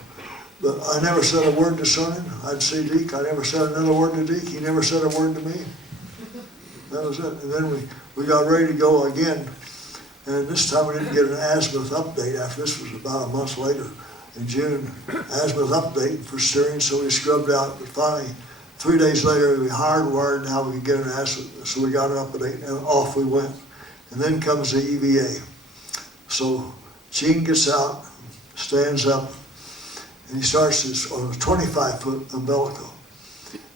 but I never said a word to Cernan. I'd see Deke. I never said another word to Deke. He never said a word to me. That was it. And then we got ready to go again. And this time we didn't get an azimuth update. After this was about a month later in June, azimuth update for steering. So we scrubbed out. But finally, 3 days later, we hardwired how we could get an azimuth. So we got it up at 8, and off we went. And then comes the EVA. So Gene gets out, stands up, and he starts this on a 25-foot umbilical.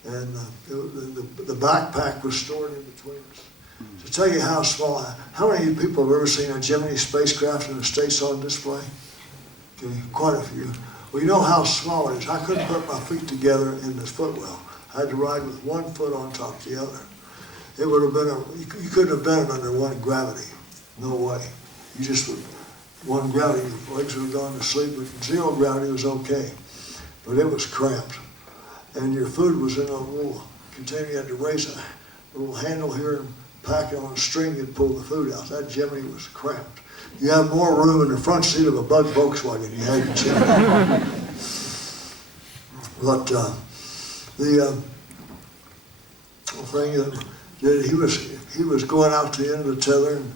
And the backpack was stored in between us. To tell you how small, how many people have ever seen a Gemini spacecraft in the States on display? Okay, quite a few. Well, you know how small it is. I couldn't put my feet together in this footwell. I had to ride with one foot on top of the other. It would have been you couldn't have done it under one gravity. No way. You just would, one gravity, your legs would have gone to sleep, but zero gravity was okay. But it was cramped. And your food was in a little container. You had to raise a little handle here and pack it on a string and pull the food out. That Gemini was cramped. You had more room in the front seat of a bug Volkswagen you had in Gemini. But the thing that he was going out to the end of the tether, and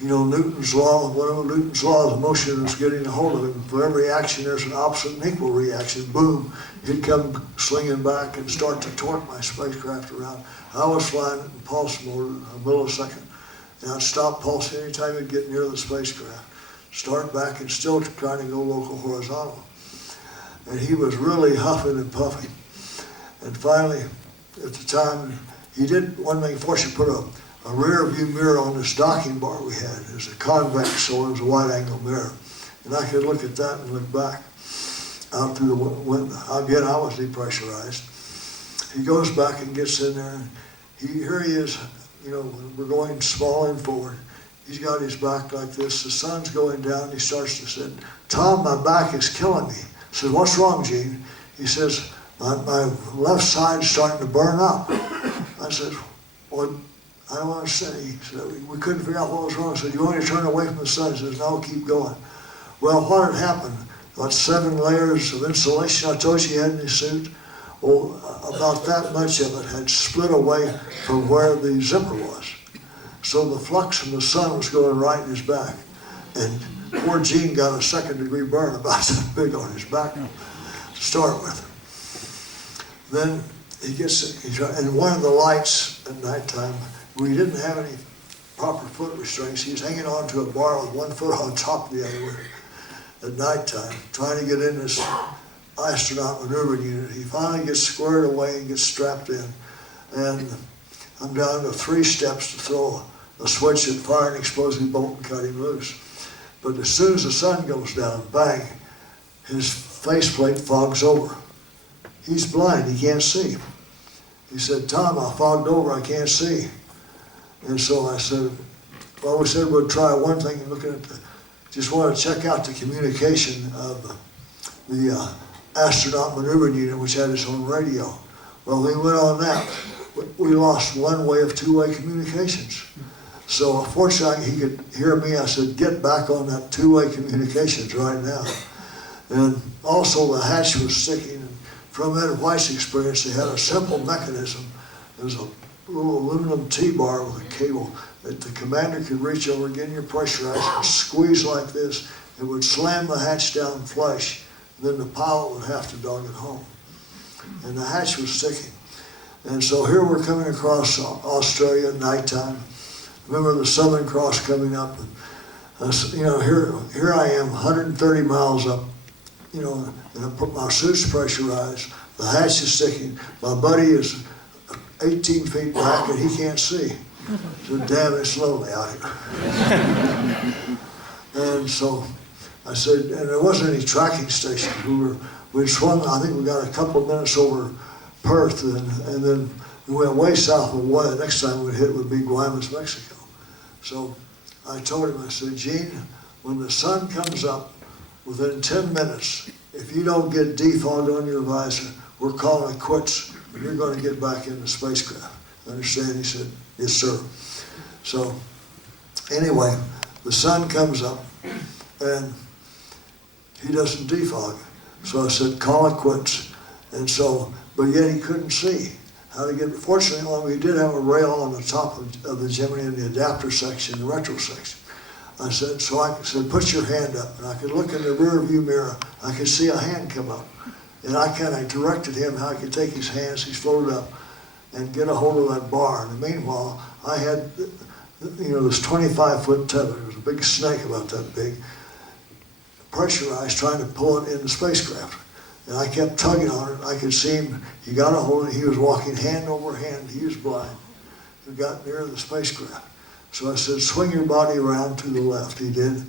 you know, Newton's law, whatever Newton's law of motion was getting a hold of him. For every action, there's an opposite and equal reaction. Boom, he'd come slinging back and start to torque my spacecraft around. I was flying in pulse mode a millisecond. And I'd stop pulsing anytime he'd get near the spacecraft. Start back and still trying to go local horizontal. And he was really huffing and puffing. And finally, at the time, he did one thing. Fortunately, put a a rear view mirror on this docking bar we had. It was a convex, so it was a wide angle mirror. And I could look at that and look back out through the window. Again, I was depressurized. He goes back and gets in there, and here he is, you know, we're going small and forward. He's got his back like this, the sun's going down, he starts to say, Tom, my back is killing me. I said, what's wrong, Gene? He says, my left side's starting to burn up. I said, well, I don't understand. He said, we couldn't figure out what was wrong. I said, you want me to turn away from the sun? He says, no, keep going. Well, what had happened? About 7 layers of insulation I told you had in his suit. Well, about that much of it had split away from where the zipper was. So the flux from the sun was going right in his back. And poor Gene got a 2nd-degree burn about that big on his back to start with. Then he gets, and one of the lights at nighttime, we didn't have any proper foot restraints. He was hanging on to a bar with one foot on top of the other at nighttime, trying to get in this astronaut maneuvering unit. He finally gets squared away and gets strapped in. And I'm down to 3 steps to throw a switch and fire an explosive bolt and cut him loose. But as soon as the sun goes down, bang, his faceplate fogs over. He's blind, he can't see. He said, Tom, I fogged over, I can't see. And so I said, well, we said we'd try one thing, looking at just want to check out the communication of the astronaut maneuvering unit, which had its own radio. Well, we went on that. We lost one way of 2-way communications. So fortunately, he could hear me. I said, get back on that 2-way communications right now. And also the hatch was sticking. And from Ed White's experience, they had a simple mechanism. There was a little aluminum T-bar with a cable that the commander could reach over, get your pressurized, and squeeze like this. It would slam the hatch down flush. Then the pilot would have to dog it home. And the hatch was sticking. And so here we're coming across Australia at nighttime. Remember the Southern Cross coming up. And, you know, here I am, 130 miles up, you know, and I put my suit's pressurized. The hatch is sticking. My buddy is 18 feet back and he can't see. So damn, it's lonely out here. And so I said, and there wasn't any tracking stations. We swung, I think we got a couple of minutes over Perth, and then we went way south of Hawaii. The next time we'd hit would be Guaymas, Mexico. So I told him, I said, Gene, when the sun comes up, within 10 minutes, if you don't get defogged on your visor, we're calling it quits, and you're going to get back in the spacecraft. Understand? He said, yes, sir. So anyway, the sun comes up, and he doesn't defog. So I said, call it quits. And so, but yet he couldn't see how to get, fortunately, we did have a rail on the top of the Gemini in the adapter section, the retro section. I said, so I said, put your hand up. And I could look in the rear view mirror. I could see a hand come up. And I kind of directed him how he could take his hands, he's floated up, and get a hold of that bar. And meanwhile, I had, you know, this 25-foot tether. It was a big snake about that big, pressurized, trying to pull it in the spacecraft. And I kept tugging on it. I could see him. He got a hold of it. He was walking hand over hand. He was blind. He got near the spacecraft. So I said, swing your body around to the left. He did.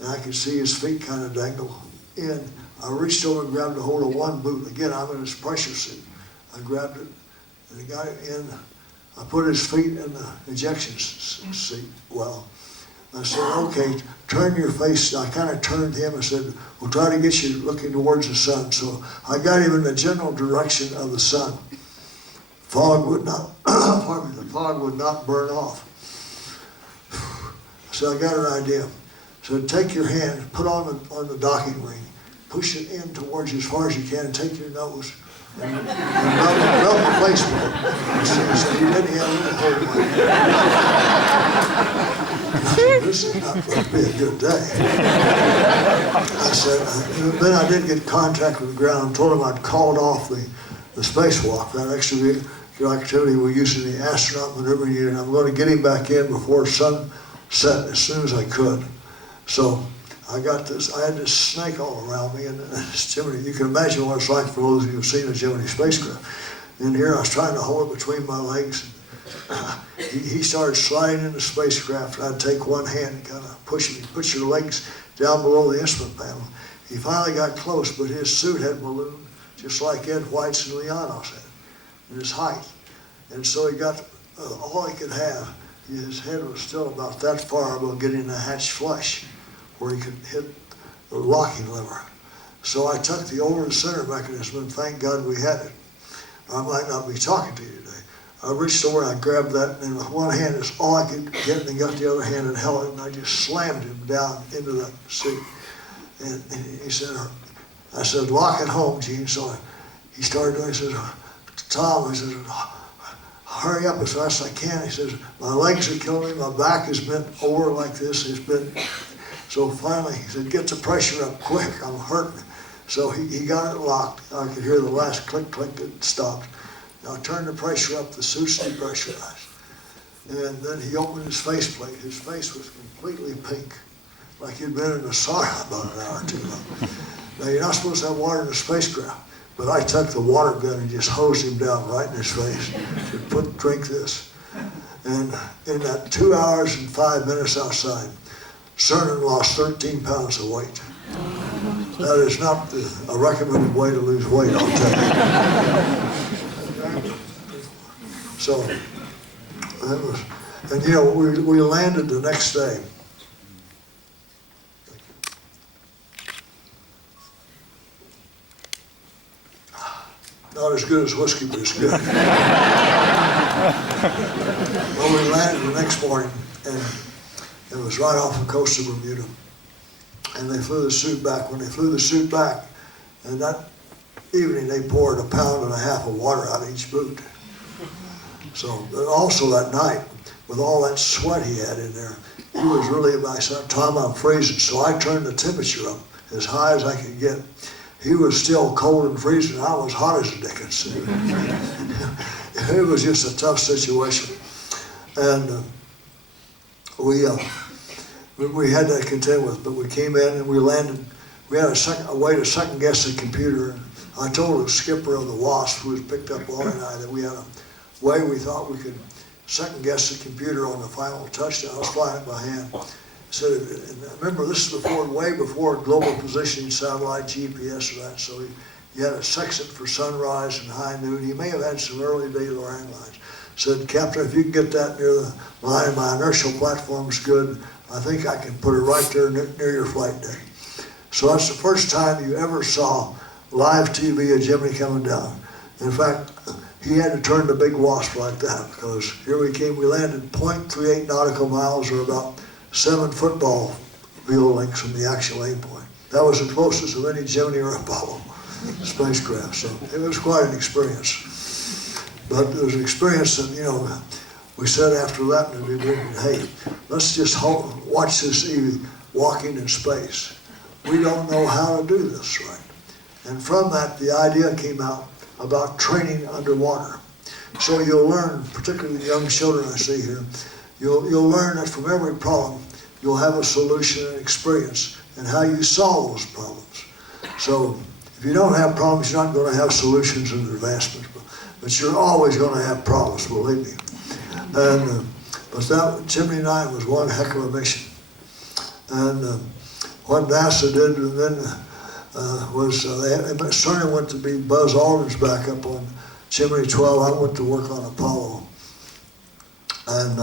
And I could see his feet kind of dangle in. I reached over and grabbed a hold of one boot. Again, I'm in his pressure suit. I grabbed it, and he got it in. I put his feet in the ejection seat well. I said, okay, turn your face. I kind of turned him and said, we'll try to get you looking towards the sun. So I got him in the general direction of the sun. Fog would not, pardon me, the fog would not burn off. So I got an idea. So take your hand, put on the docking ring, push it in towards you as far as you can, and take your nose and rub the place with it. So you didn't have a little hold like that. This is not going to be a good day. I said, then I did get contact with the ground, told him I'd called off the spacewalk, that extra activity we used in the astronaut maneuvering unit. I'm going to get him back in before sunset as soon as I could. So I got this, I had this snake all around me, and this Gemini, you can imagine what it's like for those of you who've seen a Gemini spacecraft. And here I was trying to hold it between my legs. he started sliding in the spacecraft, and I'd take one hand and kind of push him. He put your legs down below the instrument panel. He finally got close, but his suit had ballooned, just like Ed White's and Leonos had, in his height. And so he got all he could have. His head was still about that far above getting the hatch flush, where he could hit the locking lever. So I took the over the center mechanism, and thank God we had it. I might not be talking to you today. I reached over and I grabbed that, and with one hand is all I could get, and got the other hand and held it, and I just slammed him down into that seat. And he said, I said, lock it home, Gene. So he started doing, he says, Tom, he says, hurry up as fast as I can. He says, my legs are killing me, my back is bent over like this. It's been, so finally he said, get the pressure up quick, I'm hurting. So he got it locked. I could hear the last click, click, it stopped. Now turn the pressure up, the suit's depressurized. And then he opened his faceplate. His face was completely pink, like he'd been in a sauna about an hour or two long. Now you're not supposed to have water in the spacecraft, but I took the water gun and just hosed him down right in his face. Said, drink this. And in that 2 hours and 5 minutes outside, Cernan lost 13 pounds of weight. That is not a recommended way to lose weight, I'll tell you. So, that was, and you know, we landed the next day. Not as good as whiskey, but it's good. Well, we landed the next morning, and it was right off the coast of Bermuda. And they flew the suit back. When they flew the suit back, and that evening they poured 1.5 pounds of water out of each boot. So, also that night, with all that sweat he had in there, he was really, by some time I'm freezing, so I turned the temperature up as high as I could get. He was still cold and freezing, I was hot as a dickens. It was just a tough situation. And we had that to contend with, but we came in and we landed. We had a way to second guess the computer. I told the skipper of the Wasp, who was picked up Wally and I, that we had a way we thought we could second guess the computer on the final touchdown. I was flying it by hand. So, and remember, this is way before global positioning satellite, GPS, or that. So he had a sextant for sunrise and high noon. He may have had some early day Lorraine lines. Said, Captain, if you can get that near the line, my inertial platform's good. I think I can put it right there near your flight deck. So that's the first time you ever saw live TV of Gemini coming down. In fact, he had to turn the big Wasp like that, because here we came, we landed 0.38 nautical miles, or about 7 football field lengths from the actual aim point. That was the closest of any Gemini or Apollo spacecraft, so it was quite an experience. But it was an experience that, you know, we said after that, hey, let's just watch this Evie walking in space. We don't know how to do this right. And from that, the idea came out about training underwater. So you'll learn, particularly the young children I see here, you'll learn that from every problem, you'll have a solution and experience, and how you solve those problems. So if you don't have problems, you're not going to have solutions and advancements, but you're always going to have problems, believe me. And but that Gemini 9 was one heck of a mission. And what NASA did then was Cernan went to be Buzz Aldrin's backup on Gemini 12. I went to work on Apollo. And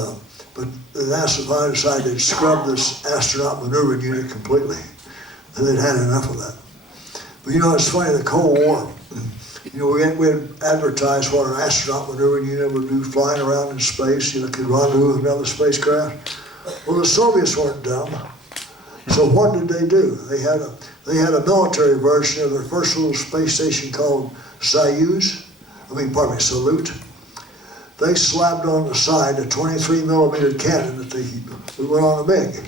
but NASA finally decided they'd scrub this astronaut maneuvering unit completely. And they'd had enough of that. But you know, it's funny, the Cold War, you know, we had advertised what an astronaut maneuvering unit would do flying around in space, you know, could rendezvous with another spacecraft. Well, the Soviets weren't dumb. So what did they do? They had a military version of their first little space station called Salute. They slapped on the side a 23mm cannon that we went on a MiG.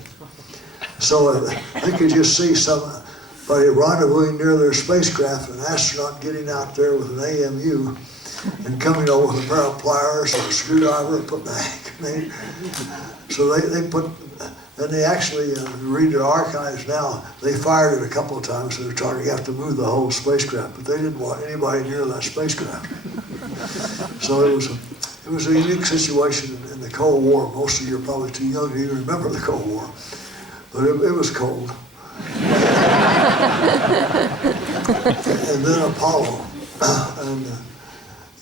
So they could just see somebody rendezvousing near their spacecraft, an astronaut getting out there with an AMU and coming over with a pair of pliers or a screwdriver and putting a grenade. So they put, and they actually, read their archives now, they fired it a couple of times, so they're trying to have to move the whole spacecraft, but they didn't want anybody near that spacecraft. So it was It was a unique situation in the Cold War. Most of you are probably too young to even remember the Cold War, but it was cold. And then Apollo, and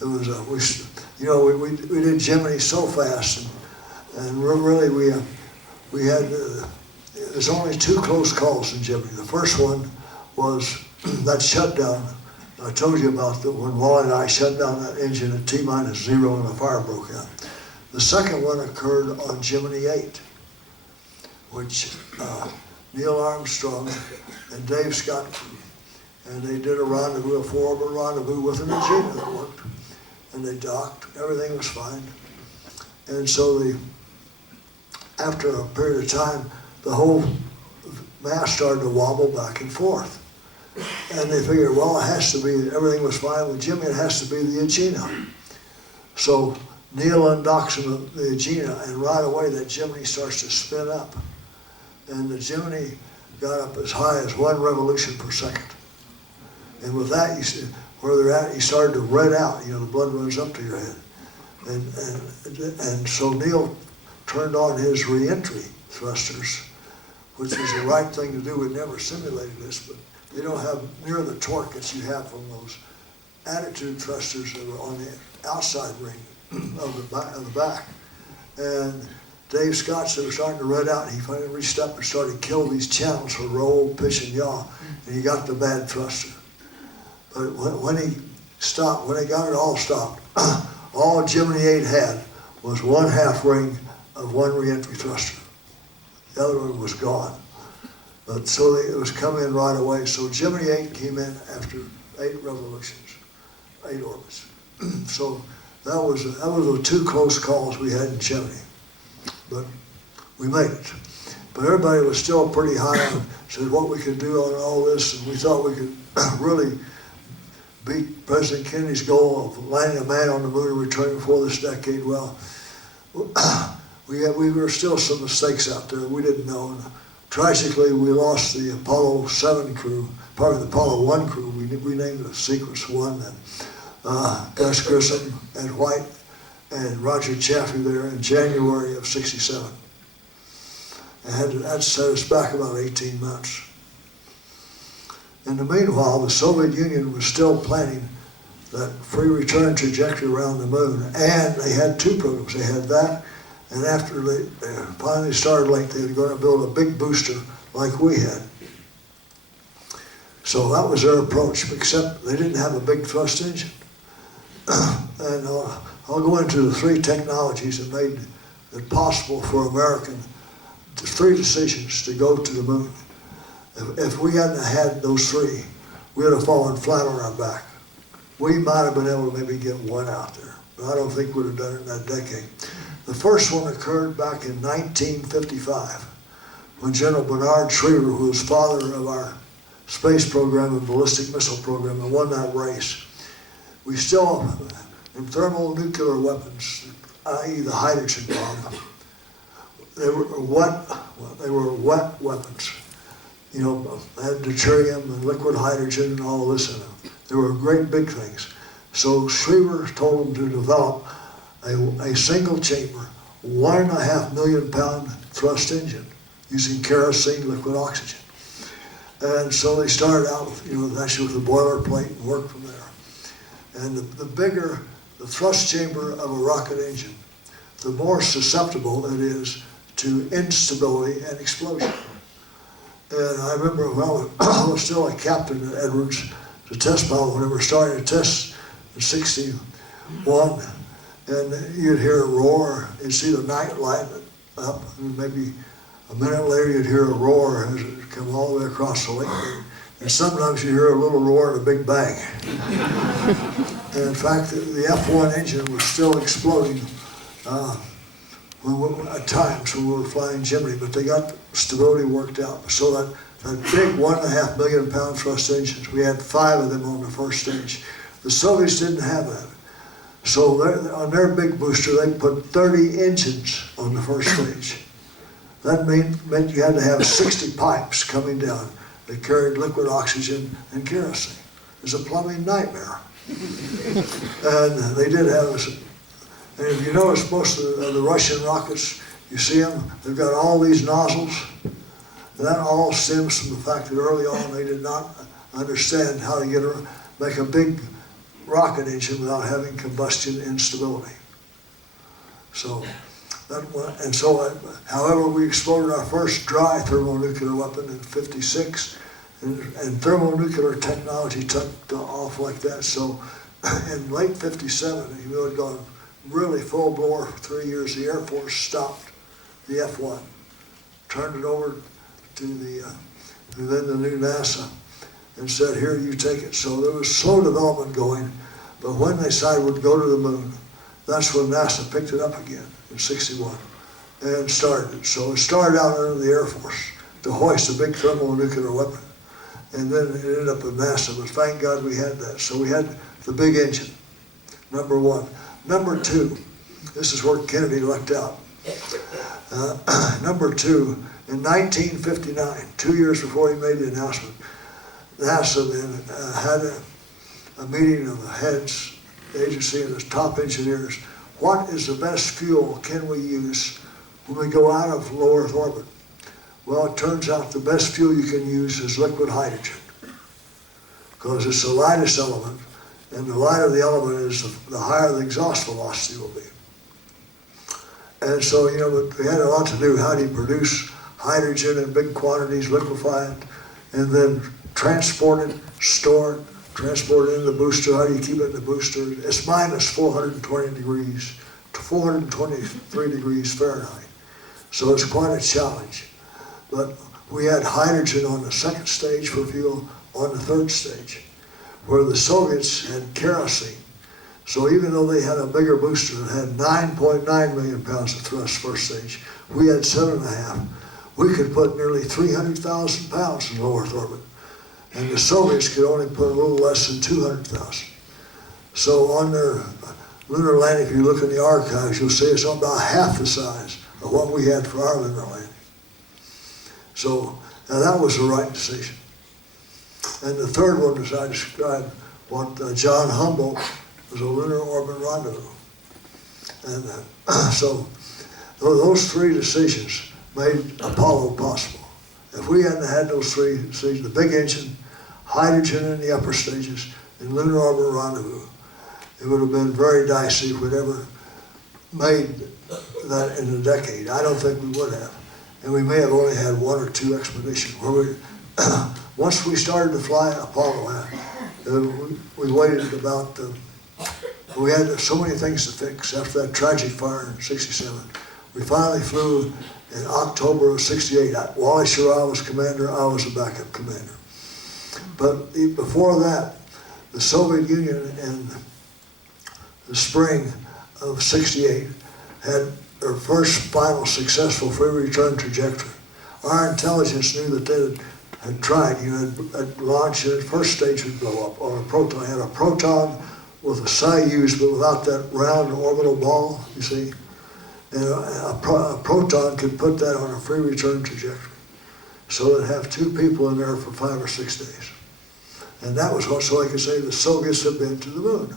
it was we did Gemini so fast, and really we had there's only 2 close calls in Gemini. The first one was that shutdown. I told you about when Wally and I shut down that engine at T-0 and a fire broke out. The second one occurred on Gemini 8, which Neil Armstrong and Dave Scott, and they did a rendezvous, a 4-orbit rendezvous with an Agena that worked. And they docked, everything was fine. And so after a period of time, the whole mast started to wobble back and forth. And they figured, well, it has to be, everything was fine with Jimmy, it has to be the Agena. So Neil undocks the Agena, and right away that Gemini starts to spin up. And the Gemini got up as high as 1 revolution per second. And with that, where they're at, you started to red out, the blood runs up to your head. And so Neil turned on his re-entry thrusters, which was the right thing to do. We'd never simulated this, but they don't have near the torque that you have from those attitude thrusters that were on the outside ring of the back. And Dave Scott said, was starting to red out, and he finally reached up and started to kill these channels for roll, pitch, and yaw, and he got the bad thruster. But when he stopped, when they got it all stopped, all Gemini 8 had was 1/2 ring of 1 re-entry thruster. The other one was gone. But so it was coming in right away. So Gemini 8 came in after 8 revolutions, 8 orbits. So that was the 2 close calls we had in Gemini. But we made it. But everybody was still pretty high on said what we could do on all this, and we thought we could really beat President Kennedy's goal of landing a man on the moon and returning before this decade. Well, we were still some mistakes out there we didn't know. And tragically, we lost the Apollo-7 crew, part of the Apollo-1 crew. We named the sequence 1, and Gus Grissom, Ed White, and Roger Chaffee there in January of '67. And that set us back about 18 months. In the meanwhile, the Soviet Union was still planning that free return trajectory around the moon, and they had 2 programs. They had that, and after they finally started late, they were going to build a big booster like we had. So that was their approach, except they didn't have a big thrust engine. And I'll go into the 3 technologies that made it possible for American 3 decisions to go to the moon. If we hadn't had those 3, we would have fallen flat on our back. We might have been able to maybe get 1 out there, but I don't think we'd have done it in that decade. The first one occurred back in 1955, when General Bernard Schriever, who was father of our space program and ballistic missile program, and won that race. We still, in thermonuclear weapons, i.e. the hydrogen bomb, they were wet weapons. They had deuterium and liquid hydrogen and all this in them. They were great big things. So Schriever told them to develop a single chamber, 1.5 million pound thrust engine using kerosene, liquid oxygen. And so they started out with, actually with the boilerplate and worked from there. And the bigger the thrust chamber of a rocket engine, the more susceptible it is to instability and explosion. And I remember when I was still a captain at Edwards, the test pilot, when we were starting to test in '61, and you'd hear a roar, you'd see the night light up, and maybe a minute later you'd hear a roar as it come all the way across the lake. And sometimes you hear a little roar and a big bang. And in fact, the F1 engine was still exploding at times when we were flying Gemini, but they got stability worked out. So that big 1.5 million pound thrust engines, we had 5 of them on the first stage. The Soviets didn't have that. So on their big booster, they put 30 engines on the first stage. That meant you had to have 60 pipes coming down that carried liquid oxygen and kerosene. It was a plumbing nightmare. And they did have us. And if you notice, most of the Russian rockets, you see them, they've got all these nozzles. And that all stems from the fact that early on they did not understand how to make a big rocket engine without having combustion instability. So, however, we exploded our first dry thermonuclear weapon in '56, and thermonuclear technology took off like that. So, in late '57, even though it had gone really full blower for 3 years, the Air Force stopped the F-1, turned it over to then the new NASA, and said, "Here, you take it." So there was slow development going, but when they decided we'd go to the moon, that's when NASA picked it up again in '61 and started it. So it started out under the Air Force to hoist a big thermonuclear weapon, and then it ended up with NASA, but thank God we had that. So we had the big engine, number one. Number two, this is where Kennedy lucked out. Number two, in 1959, 2 years before he made the announcement, NASA then had a meeting of the heads, the agency, and the top engineers. What is the best fuel can we use when we go out of low Earth orbit? Well, it turns out the best fuel you can use is liquid hydrogen, because it's the lightest element, and the lighter the element is, the higher the exhaust velocity will be. And so, but we had a lot to do. How do you produce hydrogen in big quantities, liquefy it, and then transport it, store it, transport it in the booster? How do you keep it in the booster? It's minus 420 degrees to 423 degrees Fahrenheit. So it's quite a challenge. But we had hydrogen on the second stage for fuel, on the third stage, where the Soviets had kerosene. So even though they had a bigger booster that had 9.9 million pounds of thrust first stage, we had 7.5. We could put nearly 300,000 pounds in low Earth orbit, and the Soviets could only put a little less than 200,000. So on their lunar landing, if you look in the archives, you'll see it's about half the size of what we had for our lunar landing. So now that was the right decision. And the third one, as I described, what John Humboldt was a lunar orbit rendezvous. And so those three decisions made Apollo possible. If we hadn't had those three decisions, the big engine, hydrogen in the upper stages, and lunar orbit rendezvous, it would have been very dicey if we'd ever made that in a decade. I don't think we would have. And we may have only had one or two expeditions where we, once we started to fly Apollo, we waited about, we had so many things to fix after that tragic fire in '67. We finally flew in October of '68. Wally Schirra was commander, I was the backup commander. But before that, the Soviet Union in the spring of '68 had their first final successful free return trajectory. Our intelligence knew that they had tried, had launched, and the first stage would blow up on a proton. It had a proton with a Soyuz, but without that round orbital ball, you see. And a proton could put that on a free return trajectory. So it'd have two people in there for 5 or 6 days. And that was what, so they could say the Soviets had been to the moon.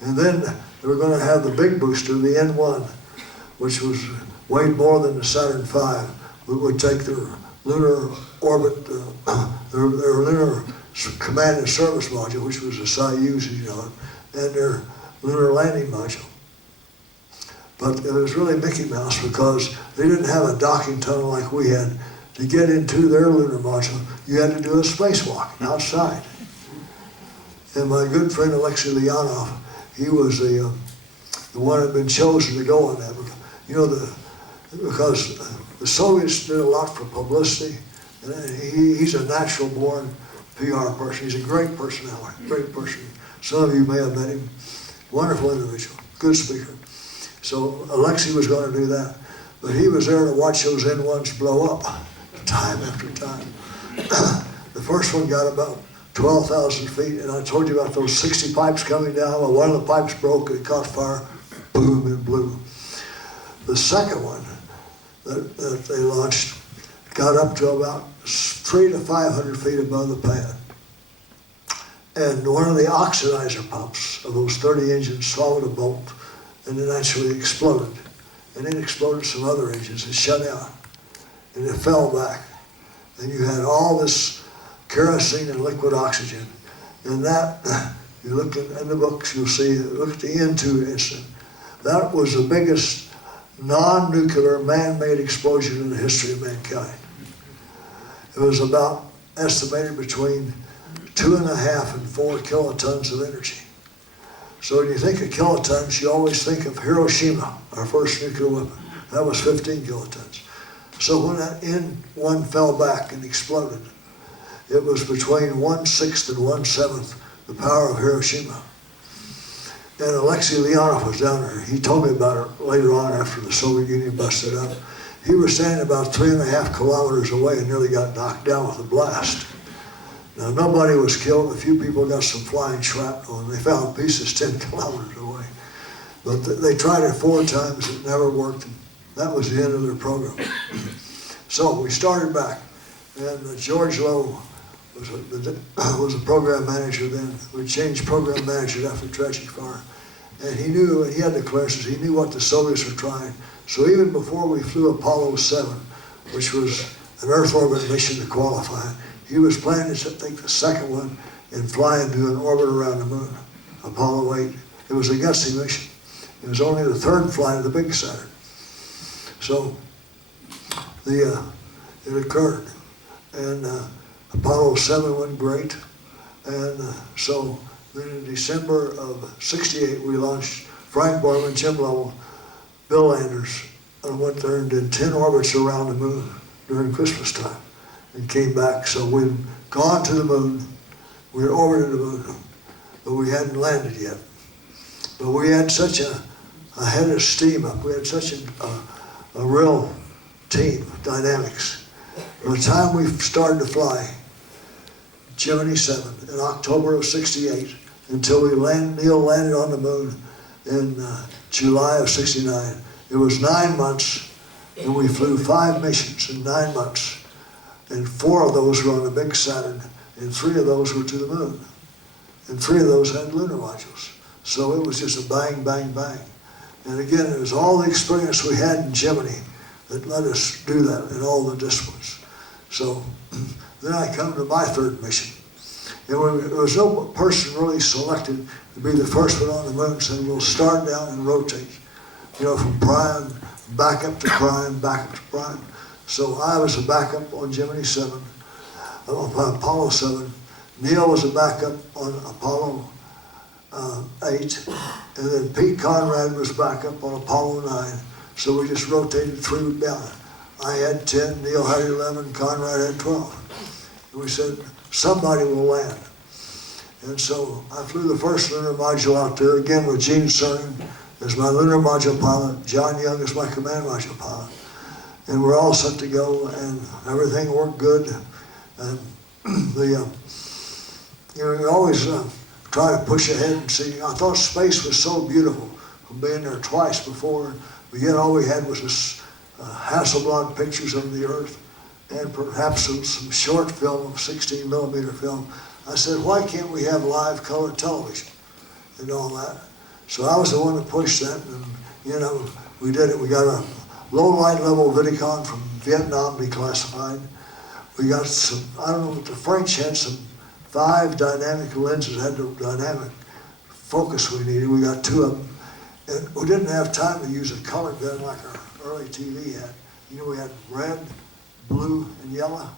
And then they were going to have the big booster, the N1, which weighed more than the Saturn V. We would take their lunar orbit, their lunar command and service module, which was a Soyuz, and their lunar landing module. But it was really Mickey Mouse because they didn't have a docking tunnel like we had. To get into their lunar module, you had to do a spacewalk outside. And my good friend Alexei Leonov, he was the one that had been chosen to go on that. Because the Soviets did a lot for publicity, and he's a natural-born PR person. He's a great personality, great person. Some of you may have met him. Wonderful individual, good speaker. So Alexei was going to do that, but he was there to watch those N1s blow up time after time. The first one got about 12,000 feet, and I told you about those 60 pipes coming down. Well, one of the pipes broke, it caught fire, boom, it blew. The second one that they launched got up to about 300 to 500 feet above the pad. And one of the oxidizer pumps of those 30 engines swallowed a bolt, and it actually exploded. And it exploded some other engines. It shut down, and it fell back. And you had all this kerosene and liquid oxygen. And that, you look in the books, you'll see, look at the N2 incident. That was the biggest non-nuclear man-made explosion in the history of mankind. It was about estimated between 2.5 and 4 kilotons of energy. So when you think of kilotons, you always think of Hiroshima, our first nuclear weapon. That was 15 kilotons. So when that N1 fell back and exploded, it was between 1/6 and 1/7 the power of Hiroshima. And Alexei Leonov was down there. He told me about it later on after the Soviet Union busted up. He was standing about 3.5 kilometers away and nearly got knocked down with a blast. Now, nobody was killed. A few people got some flying shrapnel, and they found pieces 10 kilometers away. But they tried it 4 times. It never worked. And that was the end of their program. So we started back, and George Lowe was a program manager then. We changed program manager after tragic fire. And he knew, and he had the clearances, he knew what the Soviets were trying. So even before we flew Apollo-7, which was an Earth orbit mission to qualify, he was planning to take the second one and fly and do an orbit around the moon, Apollo-8. It was a guessing mission. It was only the 3rd flight of the big Saturn. So it occurred. And Apollo-7 went great. And so then in December of '68, we launched Frank Borman, Jim Lovell, Bill Anders, and went there and did 10 orbits around the moon during Christmas time and came back. So we'd gone to the moon, we had orbited the moon, but we hadn't landed yet. But we had such a head of steam up. We had such a real team, dynamics. By the time we started to fly, Gemini 7, in October of '68, until Neil landed on the moon in July of '69. It was 9 months, and we flew 5 missions in 9 months. And 4 of those were on the big Saturn, and 3 of those were to the moon. And 3 of those had lunar modules. So it was just a bang, bang, bang. And again, it was all the experience we had in Gemini that let us do that in all the disciplines. So then I come to my 3rd mission. And there was no person really selected to be the first one on the moon, so we'll start down and rotate, from prime, back up to prime, back up to prime. So I was a backup on Gemini 7, on Apollo 7. Neil was a backup on Apollo 8, and then Pete Conrad was backup on Apollo 9. So we just rotated 3 down. I had 10, Neil had 11, Conrad had 12. And we said, somebody will land. And so I flew the first lunar module out there, again with Gene Cernan as my lunar module pilot, John Young as my command module pilot. And we're all set to go, and everything worked good. And you always try to push ahead and see. I thought space was so beautiful from being there twice before, but yet all we had was this Hasselblad pictures of the Earth and perhaps some short film of 16 millimeter film. I said, why can't we have live color television and all that? So I was the one that pushed that, and we did it. We got a low light level Vidicon from Vietnam declassified. We got some, I don't know, but the French had some 5 dynamic lenses, had the dynamic focus we needed. We got 2 of them. And we didn't have time to use a color gun like our early TV had. We had red, blue, and yellow,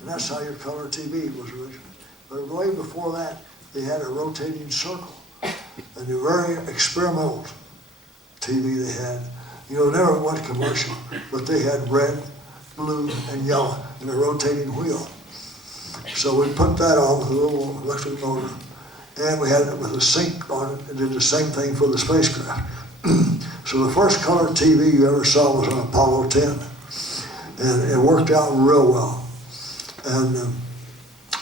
and that's how your color TV was originally. But way before that, they had a rotating circle, and the very experimental TV they had. Never went commercial, but they had red, blue, and yellow, and a rotating wheel. So we put that on with a little electric motor, and we had it with a sync on it, and did the same thing for the spacecraft. So the first color TV you ever saw was on Apollo 10, and it worked out real well. And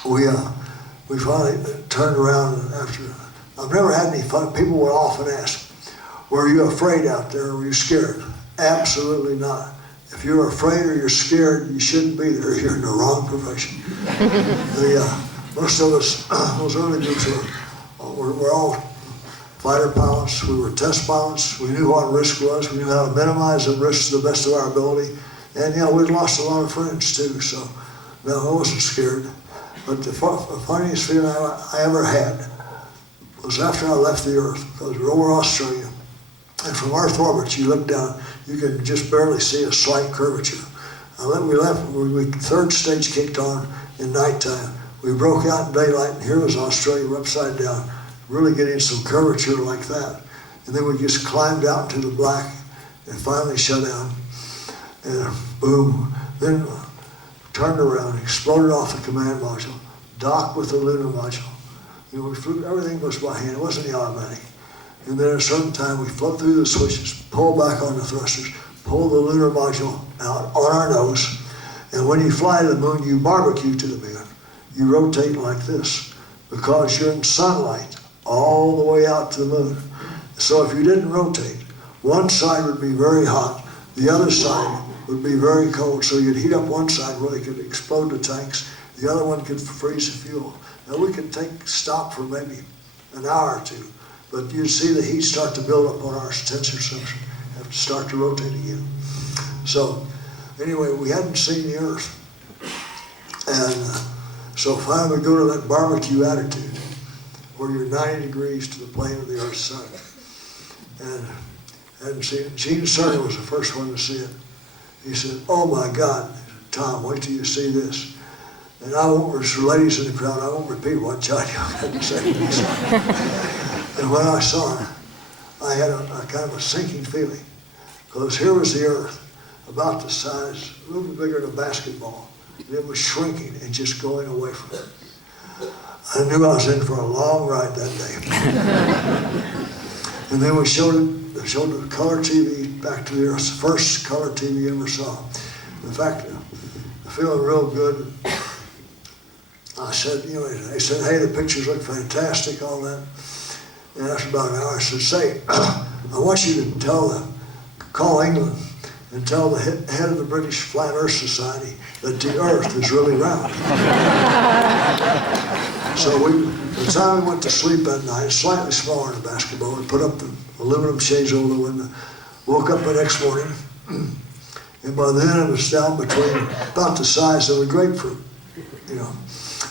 we finally turned around after. I've never had any fun. People would often ask, were you afraid out there, or were you scared? Absolutely not. If you're afraid or you're scared, you shouldn't be there. You're in the wrong profession. Most of us, those early groups, were all fighter pilots, we were test pilots, we knew what risk was, we knew how to minimize the risk to the best of our ability. And yeah, we'd lost a lot of friends too, so no, I wasn't scared. But the funniest feeling I ever had was after I left the Earth, because we're over Australia. And from Earth orbit, you look down, you can just barely see a slight curvature. We left, third stage kicked on in nighttime. We broke out in daylight, and here was Australia upside down, really getting some curvature like that. And then we just climbed out into the black and finally shut down. And boom, then turned around, exploded off the command module, docked with the lunar module. You know, we flew, everything was by hand, it wasn't the automatic. And then at a certain time, we flipped through the switches, pulled back on the thrusters, pulled the lunar module out on our nose. And when you fly to the moon, you barbecue to the moon. You rotate like this because you're in sunlight all the way out to the moon. So if you didn't rotate, one side would be very hot, the other side would be very cold. So you'd heat up one side where they could explode the tanks, the other one could freeze the fuel. Now we could stop for maybe an hour or two, but you'd see the heat start to build up on our tensor sensor, have to start to rotate again. So anyway, we hadn't seen the Earth. And so finally we go to that barbecue attitude where you're 90 degrees to the plane of the Earth's sun. And hadn't seen it. Gene Cernan was the first one to see it. He said, "Oh my God, Tom, wait till you see this." And I won't, there's ladies in the crowd, I won't repeat what John Young had to say. And when I saw it, I had a kind of a sinking feeling. Because here was the Earth, about the size, a little bit bigger than a basketball. And it was shrinking and just going away from it. I knew I was in for a long ride that day. And then we showed the color TV back to the Earth, first color TV you ever saw. In fact, feeling real good. I said, you know, they said, "Hey, the pictures look fantastic," all that. And after about an hour, I said, "Say, I want you to call England and tell the head of the British Flat Earth Society that the Earth is really round." So by the time we went to sleep that night, slightly smaller than a basketball, we put up the aluminum shades over the window, woke up the next morning, and by then it was down between about the size of a grapefruit, you know.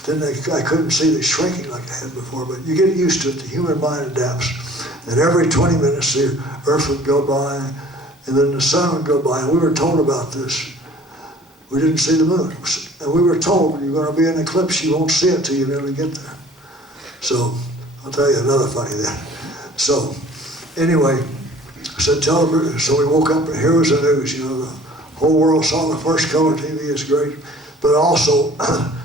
Then I couldn't see the shrinking like I had before, but you get used to it, the human mind adapts. And every 20 minutes the Earth would go by, and then the sun would go by, and we were told about this. We didn't see the moon. And we were told, you're going to be in an eclipse, you won't see it till you really get there. So, I'll tell you another funny thing. So, anyway, I said, so we woke up, and here was the news, you know, the whole world saw the first color TV, is great. But also,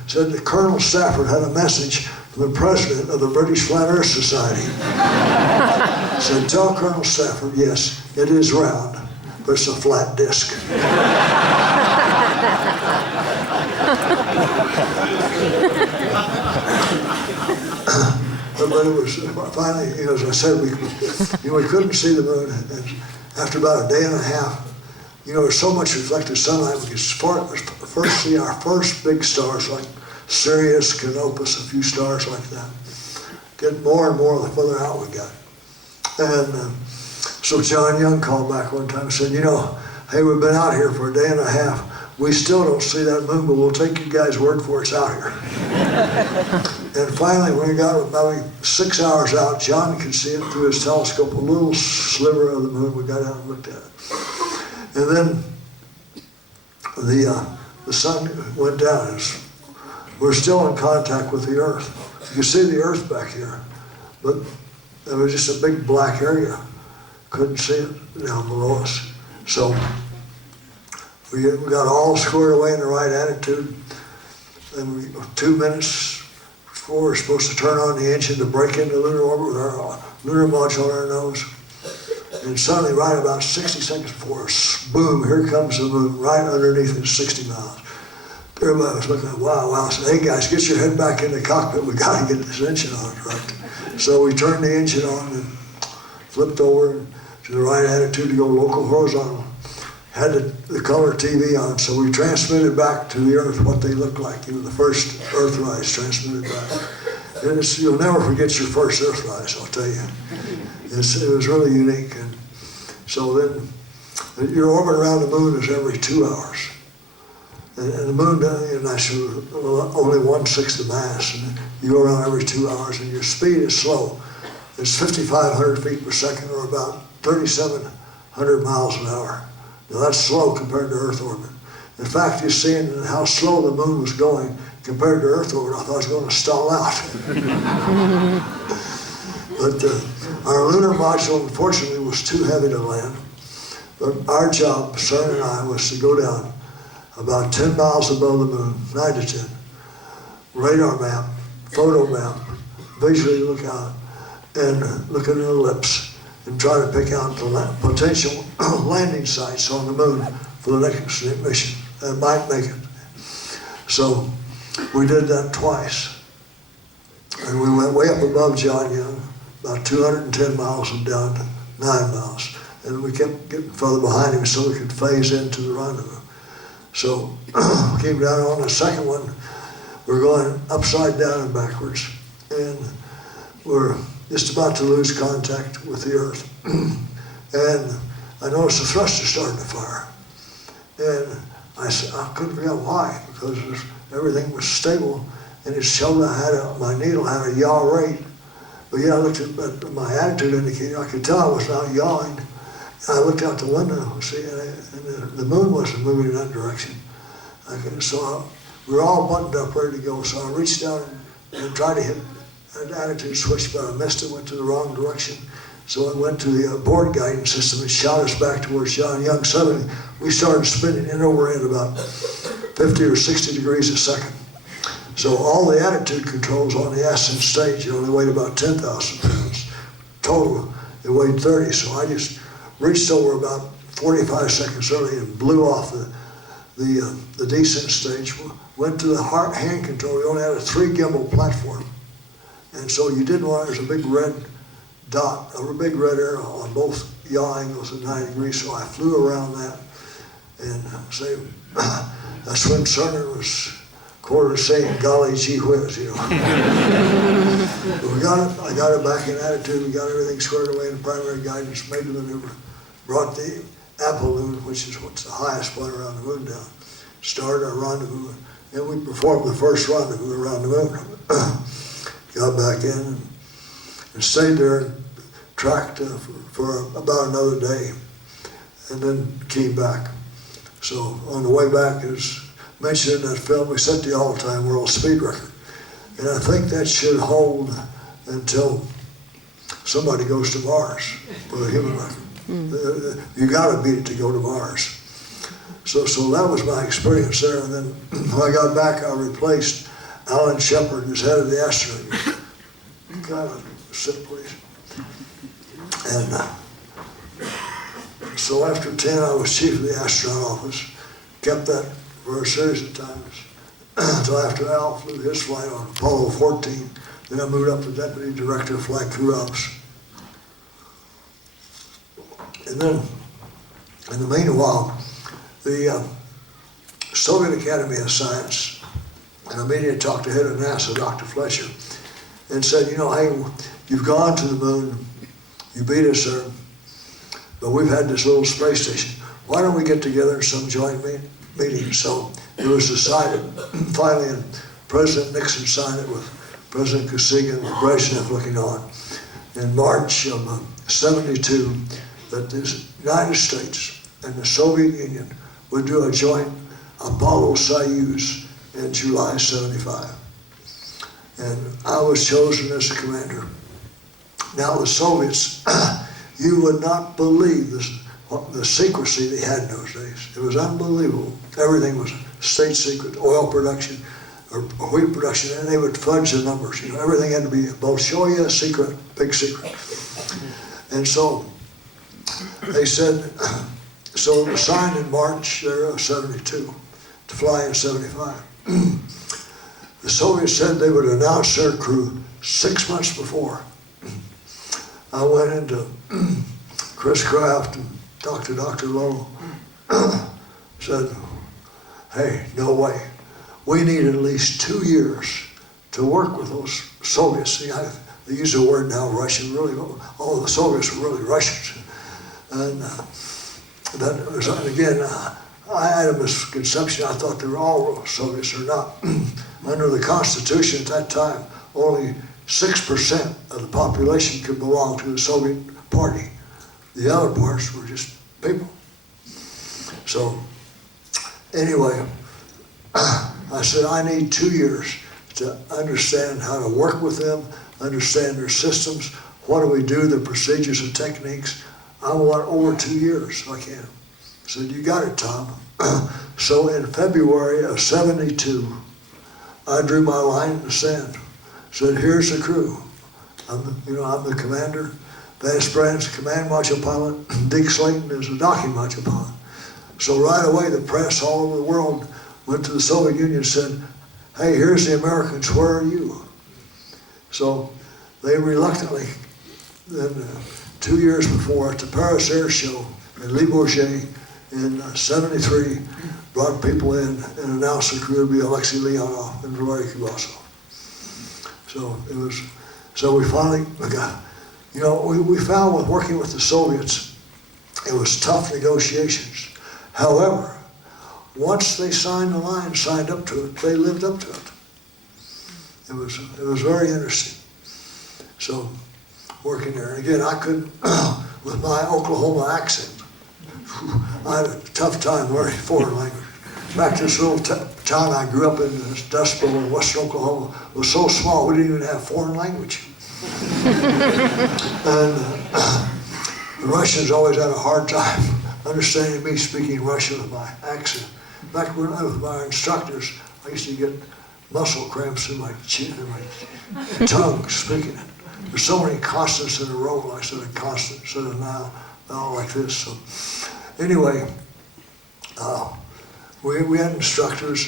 said that Colonel Stafford had a message from the president of the British Flat Earth Society. Said, "Tell Colonel Stafford, yes, it is round, but it's a flat disc." But it was finally, you know, as I said, we couldn't see the moon. And after about a day and a half, you know, there's so much reflected sunlight, we could first see our first big stars like Sirius, Canopus, a few stars like that. Get more and more the further out we got. And so John Young called back one time and said, "You know, hey, we've been out here for a day and a half. We still don't see that moon, but we'll take you guys' word for it's out here." And finally, when we got about 6 hours out, John could see it through his telescope, a little sliver of the moon. We got out and looked at it. And then the sun went down. We're still in contact with the Earth. You can see the Earth back here, but it was just a big black area. Couldn't see it down below us. So we got all squared away in the right attitude. And 2 minutes before we're supposed to turn on the engine to break into lunar orbit with our lunar module on our nose. And suddenly, right about 60 seconds before, boom, here comes the moon right underneath it, 60 miles. Everybody was looking at, wow. I said, "Hey guys, get your head back in the cockpit. We got to get this engine on, right?" So we turned the engine on and flipped over to the right attitude to go local horizontal. Had the color TV on, so we transmitted back to the Earth what they looked like. You know, the first Earthrise transmitted back. And you'll never forget your first Earthrise, I'll tell you. It was really unique. And so then your orbit around the moon is every 2 hours. And the moon, that's only 1/6 the mass, and you go around every 2 hours, and your speed is slow. It's 5,500 feet per second, or about 3,700 miles an hour. Now that's slow compared to Earth orbit. In fact, you're seeing how slow the moon was going compared to Earth orbit. I thought it was going to stall out. But our lunar module, unfortunately, was too heavy to land. But our job, Cernan and I, was to go down about 10 miles above the moon, 9 to 10, radar map, photo map, visually look out, and look at an ellipse, and try to pick out the potential landing sites on the moon for the next mission that might make it. So we did that twice. And we went way up above John Young, about 210 miles and down to 9 miles. And we kept getting further behind him so we could phase into the rendezvous. So we came down on the second one. We're going upside down and backwards. And we're just about to lose contact with the Earth. And I noticed the thruster starting to fire. And I couldn't figure out why, because everything was stable. And it showed my needle had a yaw rate. But yeah, I looked at my attitude indicator. I could tell I was not yawing. And I looked out the window, see, and the moon wasn't moving in that direction. So we were all buttoned up, ready to go. So I reached down and tried to hit an attitude switch, but I missed it, went to the wrong direction. So it went to the board guidance system and shot us back towards John Young. Suddenly, we started spinning in over in about 50 or 60 degrees a second. So all the attitude controls on the ascent stage, they weighed about 10,000 pounds. Total, it weighed 30. So I just reached over about 45 seconds early and blew off the descent stage. Went to the hand control. We only had a 3 gimbal platform. And so you didn't want, there's a big red dot, a big red arrow on both yaw angles at 90 degrees. So I flew around that. And that's when Cernan was quoted saying, golly gee whiz, But we got it, I got it back in attitude, we got everything squared away in primary guidance, made the maneuver, brought the Apollo, which is what's the highest point around the moon down, started our rendezvous, and we performed the first rendezvous around the moon. Got back in and stayed there and tracked for about another day, and then came back. So on the way back, as mentioned in that film, we set the all-time world speed record. And I think that should hold until somebody goes to Mars for the human record. You gotta beat it to go to Mars. So that was my experience there. And then when I got back, I replaced Alan Shepard, who's head of the astronaut. Kind of sit, please. And so after 10, I was chief of the astronaut office. Kept that for a series of times until after Al flew his flight on Apollo-14. Then I moved up to deputy director of flight crew ops. And then, in the meanwhile, the Soviet Academy of Science, and I immediately talked to head of NASA, Dr. Fletcher, and said, hey, you've gone to the moon, you beat us there, but we've had this little space station. Why don't we get together in some joint meeting? So it was decided, finally, and President Nixon signed it with President Kosygin and Brezhnev looking on, in March of '72, that the United States and the Soviet Union would do a joint Apollo-Sojuz in July '75. And I was chosen as the commander. Now the Soviets, you would not believe the secrecy they had in those days. It was unbelievable. Everything was state secret, oil production or wheat production, and they would fudge the numbers. Everything had to be Bolshoi secret, big secret. And so they said, so it was signed in March of '72 to fly in '75. The Soviets said they would announce their crew 6 months before. I went into Chris Kraft and talked to Dr. Lowe, said, hey, no way. We need at least 2 years to work with those Soviets. The they use the word now, Russian, really, all the Soviets were really Russians. And that was, again, I had a misconception. I thought they were all Soviets. They're not. Under the Constitution at that time, only 6% of the population could belong to the Soviet Party. The other parts were just people. So, anyway, I said, I need 2 years to understand how to work with them, understand their systems, what do we do, the procedures and techniques. I want over 2 years, I can. I said, you got it, Tom. So in February of '72, I drew my line in the sand. Said, here's the crew. I'm the commander. Vance Brand's the command module pilot. Dick Slayton is the docking module pilot. So right away, the press all over the world went to the Soviet Union and said, hey, here's the Americans, where are you? So they reluctantly, then 2 years before, at the Paris Air Show in Le Bourget in '73, brought people in and announced the crew would be Alexei Leonov and Valery Kubasov. So it was, so we finally got, we found with working with the Soviets, it was tough negotiations. However, once they signed the line, signed up to it, they lived up to it. It was very interesting. So working there, and again, I couldn't, with my Oklahoma accent, I had a tough time learning foreign language. In fact, this little town I grew up in, this Dust Bowl in western Oklahoma, was so small we didn't even have foreign language. And the Russians always had a hard time understanding me speaking Russian with my accent. In fact, when I was with my instructors, I used to get muscle cramps in my chin and my tongue speaking it. There's so many consonants in a row. I said a constant instead of now like this. So anyway, we had instructors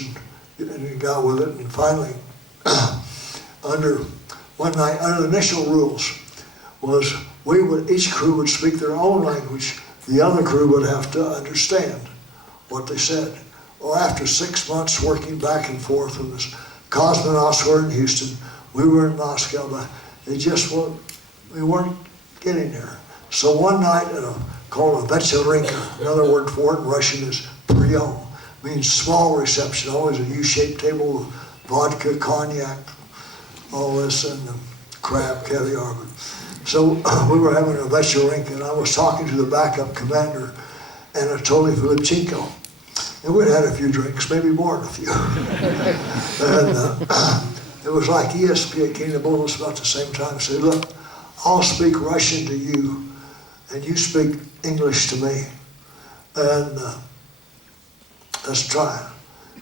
and we got with it. And finally, one night, under the initial rules, was each crew would speak their own language. The other crew would have to understand what they said. Well, after 6 months working back and forth with us, cosmonauts were in Houston, we were in Moscow, but we weren't getting there. So one night called a vechelinka, another word for it in Russian is priom, means small reception, always a U-shaped table with vodka, cognac, all this, and crab, caviar. So we were having a vechelinka, and I was talking to the backup commander, Anatoly Filipchenko. And we'd had a few drinks, maybe more than a few. And it was like ESP came to both of us about the same time and said, look, I'll speak Russian to you, and you speak English to me. And let's try it.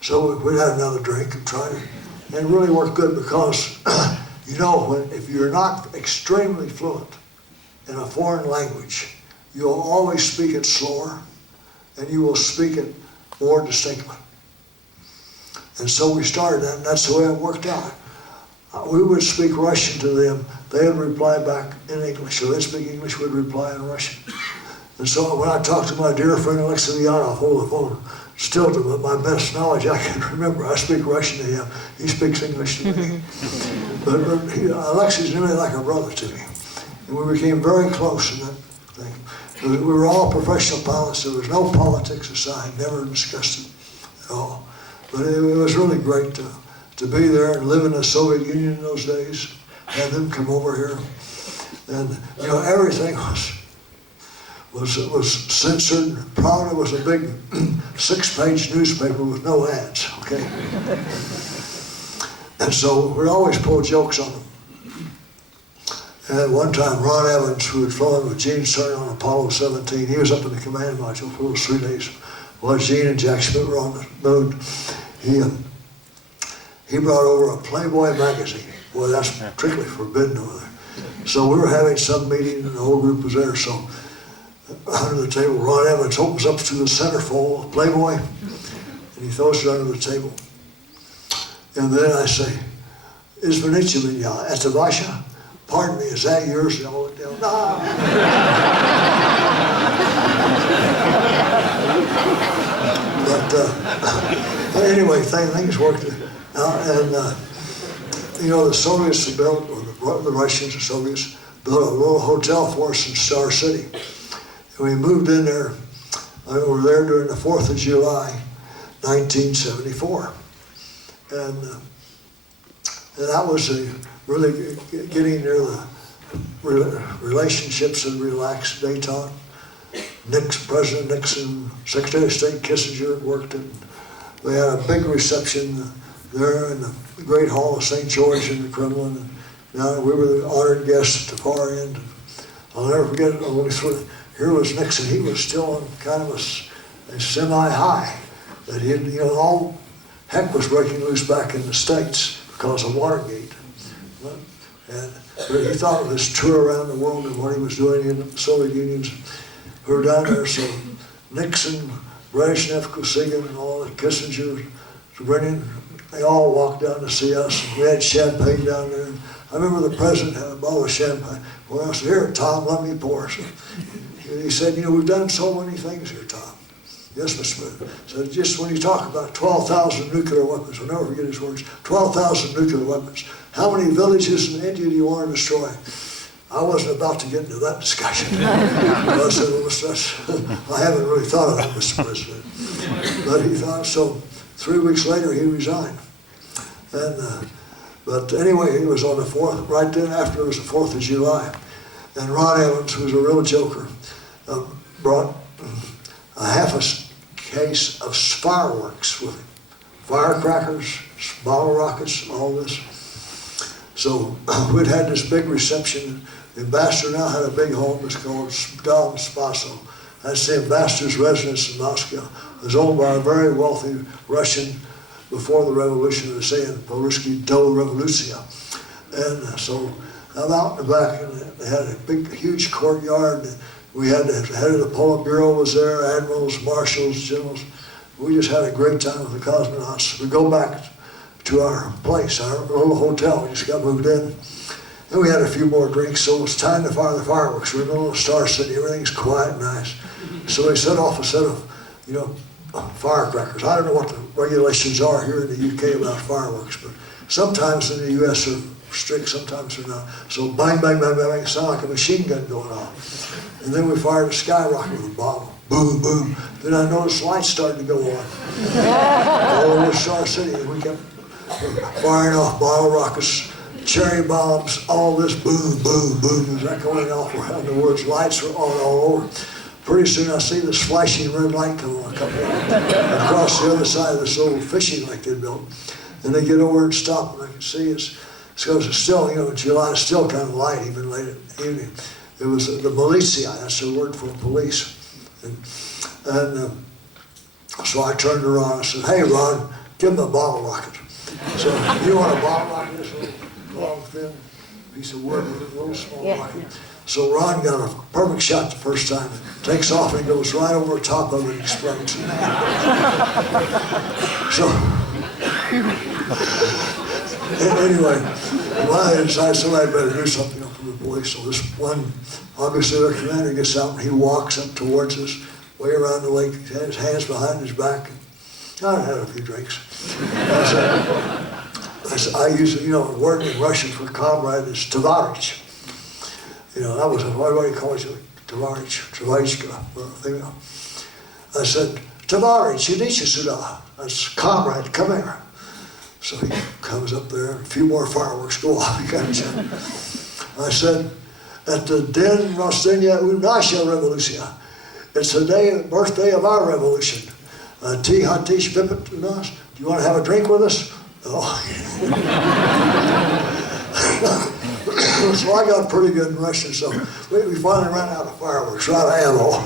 So we had another drink and tried it. And it really worked good because, if you're not extremely fluent in a foreign language, you'll always speak it slower, and you will speak it more distinctly. And so we started that, and that's the way it worked out. We would speak Russian to them, they would reply back in English. So they'd speak English, we'd reply in Russian. And so when I talked to my dear friend Alexei Leonov over the phone, still to my best knowledge I can remember, I speak Russian to him, he speaks English to me. But Alexei's really like a brother to me. And we became very close in that thing. We were all professional pilots. There was no politics aside, never discussed it at all. But it was really great to be there and live in the Soviet Union in those days, have them come over here. And, everything was censored. Probably was a big 6-page newspaper with no ads, okay? And so we always pulled jokes on them. And at one time, Ron Evans, who had flown with Gene Cernan on Apollo-17, he was up in the command module for those 3 days. While Gene and Jack Schmidt were on the moon, he brought over a Playboy magazine. Boy, that's strictly forbidden over there. So we were having some meeting, and the whole group was there. So under the table, Ron Evans opens up to the centerfold of Playboy, and he throws it under the table. And then I say, "Izvanichi меня, это ваша?" Pardon me, is that yours? They all look down. No. But anyway, things worked out. And the Soviets built, or the the Russians, the Soviets, built a little hotel for us in Star City. And we moved in there. We were there during the 4th of July, 1974. And that was really getting near the relationships and relaxed detente. President Nixon, Secretary of State Kissinger worked it. They had a big reception there in the Great Hall of St. George in the Kremlin. And now we were the honored guests at the far end. I'll never forget it. Here was Nixon. He was still on kind of a semi-high. That he, all heck was breaking loose back in the States because of Watergate. And he thought of his tour around the world and what he was doing in the Soviet Union. We were down there, so Nixon, Brezhnev, Kosygin, and all the Kissinger, Brennan, they all walked down to see us. We had champagne down there. I remember the president had a bottle of champagne. Well, I said, "Here, Tom, let me pour." So he said, "We've done so many things here, Tom." "Yes, Mr. President." So just when you talk about 12,000 nuclear weapons, I'll never forget his words, 12,000 nuclear weapons. How many villages in India do you want to destroy? I wasn't about to get into that discussion. I said, "Well, I haven't really thought of that, Mr. President." But he thought so. 3 weeks later, he resigned. But anyway, he was on the 4th, right then after it was the 4th of July. And Ron Evans, who was a real joker, brought a half a case of fireworks with him. Firecrackers, bottle rockets, all this. So we'd had this big reception. The ambassador now had a big home. It was called Dom Spaso. That's the ambassador's residence in Moscow. It was owned by a very wealthy Russian before the revolution, was saying, "Polski do revolucja." And so I'm out in the back, and they had a big, huge courtyard. We had the head of the Politburo was there, admirals, marshals, generals. We just had a great time with the cosmonauts. We go back to our place, our little hotel. We just got moved in. And we had a few more drinks, so it was time to fire the fireworks. We're in the middle of Star City. Everything's quiet and nice. So they set off a set of, firecrackers. I don't know what the regulations are here in the UK about fireworks, but sometimes in the US they're strict, sometimes they're not. So bang, bang, bang, bang, bang, it sounded like a machine gun going off. And then we fired a skyrocket with a bomb. Boom, boom. Then I noticed lights started to go on. All over Star City, and we kept firing off bottle rockets, cherry bombs, all this boom, boom, boom. Is that going off around the words? Lights were on all over. Pretty soon I see this flashing red light come on, across the other side of this little fishing lake they built. And they get over and stop, and I can see it's because it's still, July is still kind of light, even late in the evening. It was the militia, that's the word for police. And so I turned around and said, "Hey, Ron, give him a bottle rocket." So, "You want a bottle rocket?" This little long, thin piece of wood with a little small rocket. So Ron got a perfect shot the first time. Takes off and goes right over the top of it and explodes. So, anyway, I decided somebody better do something for the police. So this one, obviously their commander gets out and he walks up towards us, way around the lake, he had his hands behind his back. I had a few drinks. I usually, a word in Russian for comrade is tovarich. That was everybody calls you tovarich, tovarichka. I said, "Tovarich, idите сюда." That's comrade, come here. So he comes up there, a few more fireworks go off. I said, "At the Den Rostenia u nasha revolucja." It's the birthday of our revolution. Ti hatish vipet u nas. Do you want to have a drink with us? Oh. So I got pretty good in Russian, so we finally ran out of fireworks, out of ammo.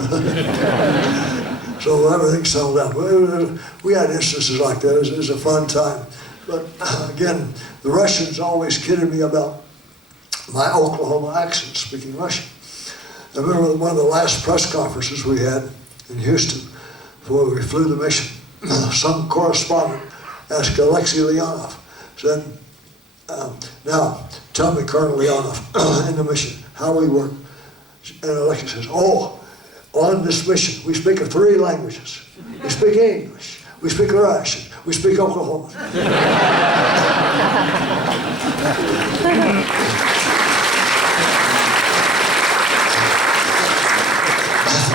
So everything settled down. We had instances like that. It was a fun time. But again, the Russians always kidded me about my Oklahoma accent, speaking Russian. I remember one of the last press conferences we had in Houston before we flew the mission. Some correspondent asked Alexei Leonov, said, "Now, tell me, Colonel Leonov, in the mission, how we work." And Alexei says, "Oh, on this mission, we speak 3 languages. We speak English, we speak Russian, we speak Oklahoma."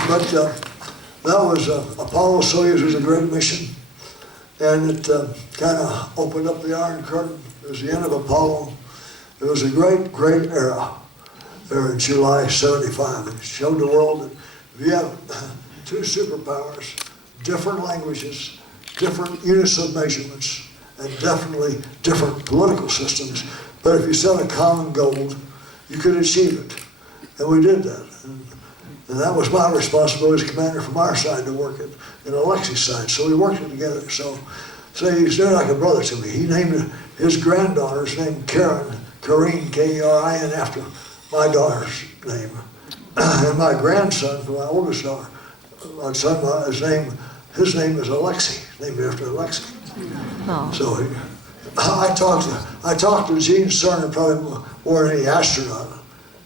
But that was Apollo-Sojuz was a great mission, and it kind of opened up the Iron Curtain. It was the end of Apollo. It was a great, great era there in July '75. It showed the world that if you have two superpowers, different languages, different units of measurements, and definitely different political systems, but if you set a common goal, you could achieve it. And we did that. And that was my responsibility as commander from our side to work it in Alexi's side. So we worked it together. So he's there like a brother to me. He named his granddaughter's name Karen, Karine, K-E-R-I-N, after my daughter's name. And my grandson, my oldest daughter, my son, his name is Alexei, named after Alexei. Oh. So I talked to Gene Cernan probably more than any astronaut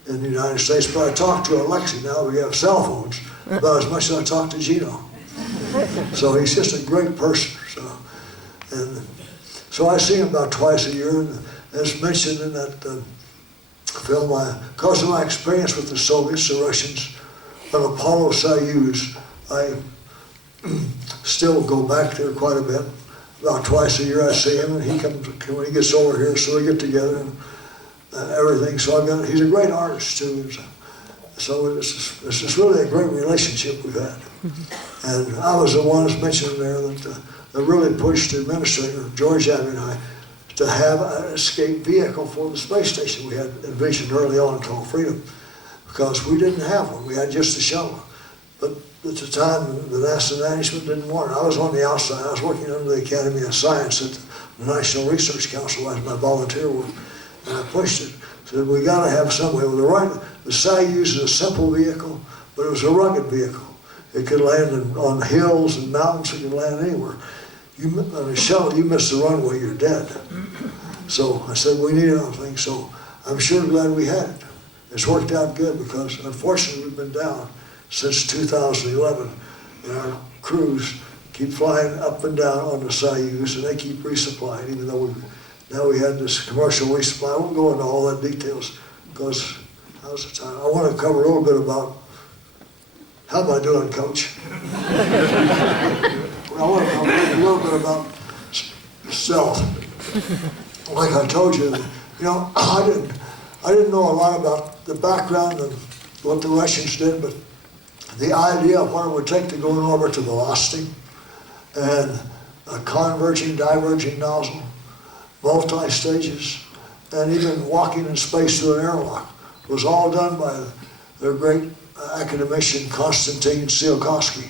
in the United States, but I talked to Alexei. Now we have cell phones about as much as I talk to Gino. So he's just a great person. So I see him about twice a year, and as mentioned in that film, because of my experience with the Soviets, the Russians, on Apollo-Sojuz, I still go back there quite a bit. About twice a year I see him, and he comes when he gets over here, so we get together and everything. So he's a great artist too. So it's just really a great relationship we've had. And I was the one that's mentioned there that really pushed the administrator, George Abbey and I, to have an escape vehicle for the space station we had envisioned early on called Freedom, because we didn't have one. We had just a shuttle. But at the time, the NASA management didn't want it. I was on the outside. I was working under the Academy of Science at the National Research Council as my volunteer work, and I pushed it. Said, we got to have some way. The Soyuz is a simple vehicle, but it was a rugged vehicle. It could land on hills and mountains. It could land anywhere. On a shuttle, you miss the runway, you're dead. So I said, we need another thing. So I'm sure glad we had it. It's worked out good because, unfortunately, we've been down since 2011, and our crews keep flying up and down on the Soyuz, and they keep resupplying, even though now we had this commercial resupply. I won't go into all that details because how's the time? I want to cover a little bit about, how am I doing, Coach? I want to talk a little bit about self. Like I told you, I didn't know a lot about the background of what the Russians did, but the idea of what it would take to go in orbit to velocity and a converging, diverging nozzle, multi-stages, and even walking in space through an airlock was all done by their great academician Konstantin Tsiolkovsky.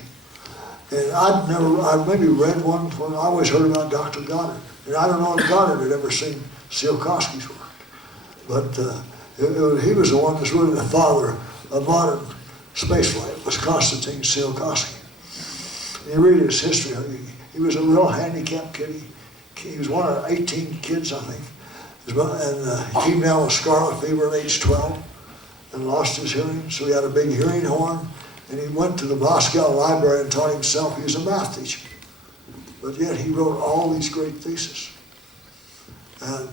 And I'd maybe read one, I always heard about Dr. Goddard. And I don't know if Goddard had ever seen Tsiolkovsky's work. But he was the one that's really the father of modern spaceflight, was Konstantin Tsiolkovsky. You read his history, he was a real handicapped kid. He was one of 18 kids, I think. And he came down with scarlet fever at age 12 and lost his hearing, so he had a big hearing horn. And he went to the Moscow library and taught himself. He was a math teacher. But yet he wrote all these great theses. And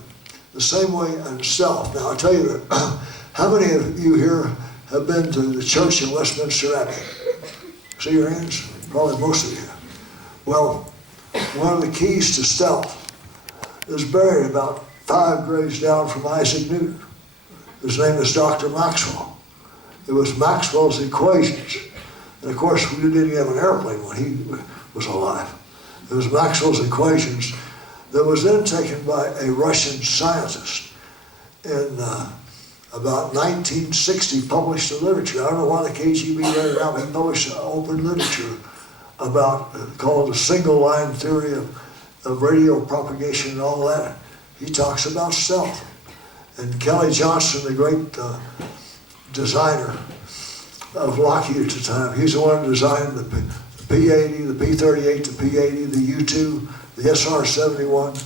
the same way in self. Now I'll tell you that, how many of you here have been to the church in Westminster Abbey? See your hands? Probably most of you. Well, one of the keys to stealth is buried about 5 graves down from Isaac Newton. His name is Dr. Maxwell. It was Maxwell's equations. And of course, we didn't have an airplane when he was alive. It was Maxwell's equations that was then taken by a Russian scientist in about 1960, published in literature. I don't know why the KGB read it out, but he published open literature about, called the single line theory of radio propagation and all that. He talks about stealth. And Kelly Johnson, the great designer of Lockheed at the time, he's the one who designed the P-80, the P-38, the P-80, the U-2, the SR-71.